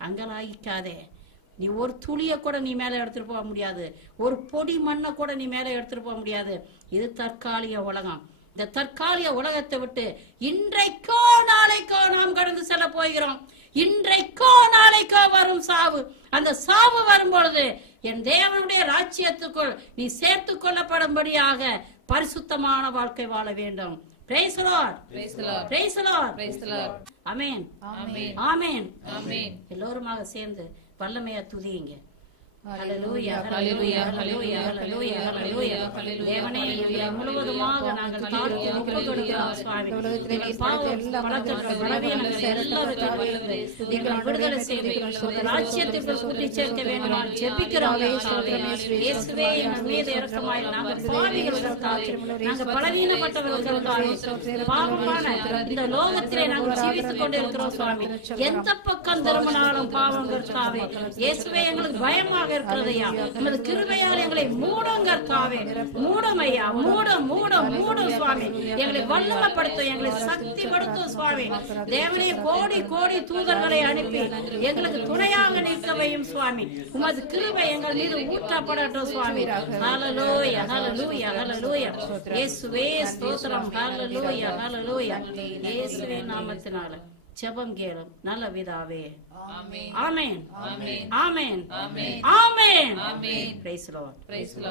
அங்கலாய்க்காதே. நீ ஒரு துளிய கூட நீ மேல எடுத்துட்டு போக முடியாது, ஒரு பொடி மண்ணை கூட நீ மேல எடுத்துட்டு போக முடியாது. இது தற்காலிக உலகம். இந்த தற்காலிக உலகத்தை விட்டு இன்றைக்கோ நாளைக்கோ நாம் கடந்து செல்ல போகிறோம். இன்றைக்கோ நாளைக்கோ வரும் சாவு. அந்த சாவு வரும் பொழுது என் தேவனுடைய ராஜ்யத்துக்குள் நீ சேர்த்து கொள்ளப்படும்படியாக பரிசுத்தமான வாழ்க்கை வாழ வேண்டும். Praise the Lord. Praise the Lord. Praise the Lord. Praise the Lord. Amen. Amen. Amen. Amen. எல்லோருமாக சேர்ந்து வல்லமையா துதியுங்க. ஹல்லேலூயா, ஹல்லேலூயா, ஹல்லேலூயா, ஹல்லேலூயா, ஹல்லேலூயா. தேவனே, முழுவதுமாக நாங்கள் தாழ்த்தி ஒப்புக்கொடுக்கிறோம் சுவாமி. எங்கள் பாவம், பலக்கற்ற பலவீனங்கள் எல்லாவற்றையும் நீங்கள் விடுதலை செய்து ராஜ்யத்திற்குள் கூட்டி சேர்க்க வேண்டுமாறு ஜெபிக்கிறோம். இயேசுவே, எங்கள் மீது இரக்கமாய். நாங்கள் பாவிகளுக்காக, நாங்கள் பலவீனப்பட்டவர்களுக்காக, பாவமான இந்த லோகத்திலே நாங்கள் ஜீவித்துக் கொண்டிருக்கிறோம் சுவாமி. எந்த பக்கம் திரும்பினாலும் பாவங்களுக்காக இயேசுவே எங்களுக்கு பயமாக இருக்கிறதையா, நமது கிருபையால் எங்களை மூடும் கர்த்தாவே, மூடும் ஐயா, மூடும் மூடும் மூடும் சுவாமி. எங்களை வல்லமைப்படுத்தும், எங்களை சக்திப்படுத்தும் சுவாமி. தேவனே, கோடி கோடி தூதர்களை அனுப்பி எங்களுக்கு துணையாக நிற்கவையும் சுவாமி. உமது கிருபை எங்கள் மீது ஊற்றப்படட்டும் சுவாமி. ஹல்லேலூயா, ஹல்லேலூயா, ஹல்லேலூயா. இயேசுவே ஸ்தோத்திரம். ஹல்லேலூயா, ஹல்லேலூயா. இயேசுவே நாமத்தினால ஜெபம் கேளும் நல்ல பிதாவே. ஆமென். ஆமென். ஆமென். ஆமென். ஆமென். Praise the Lord. Praise the Lord.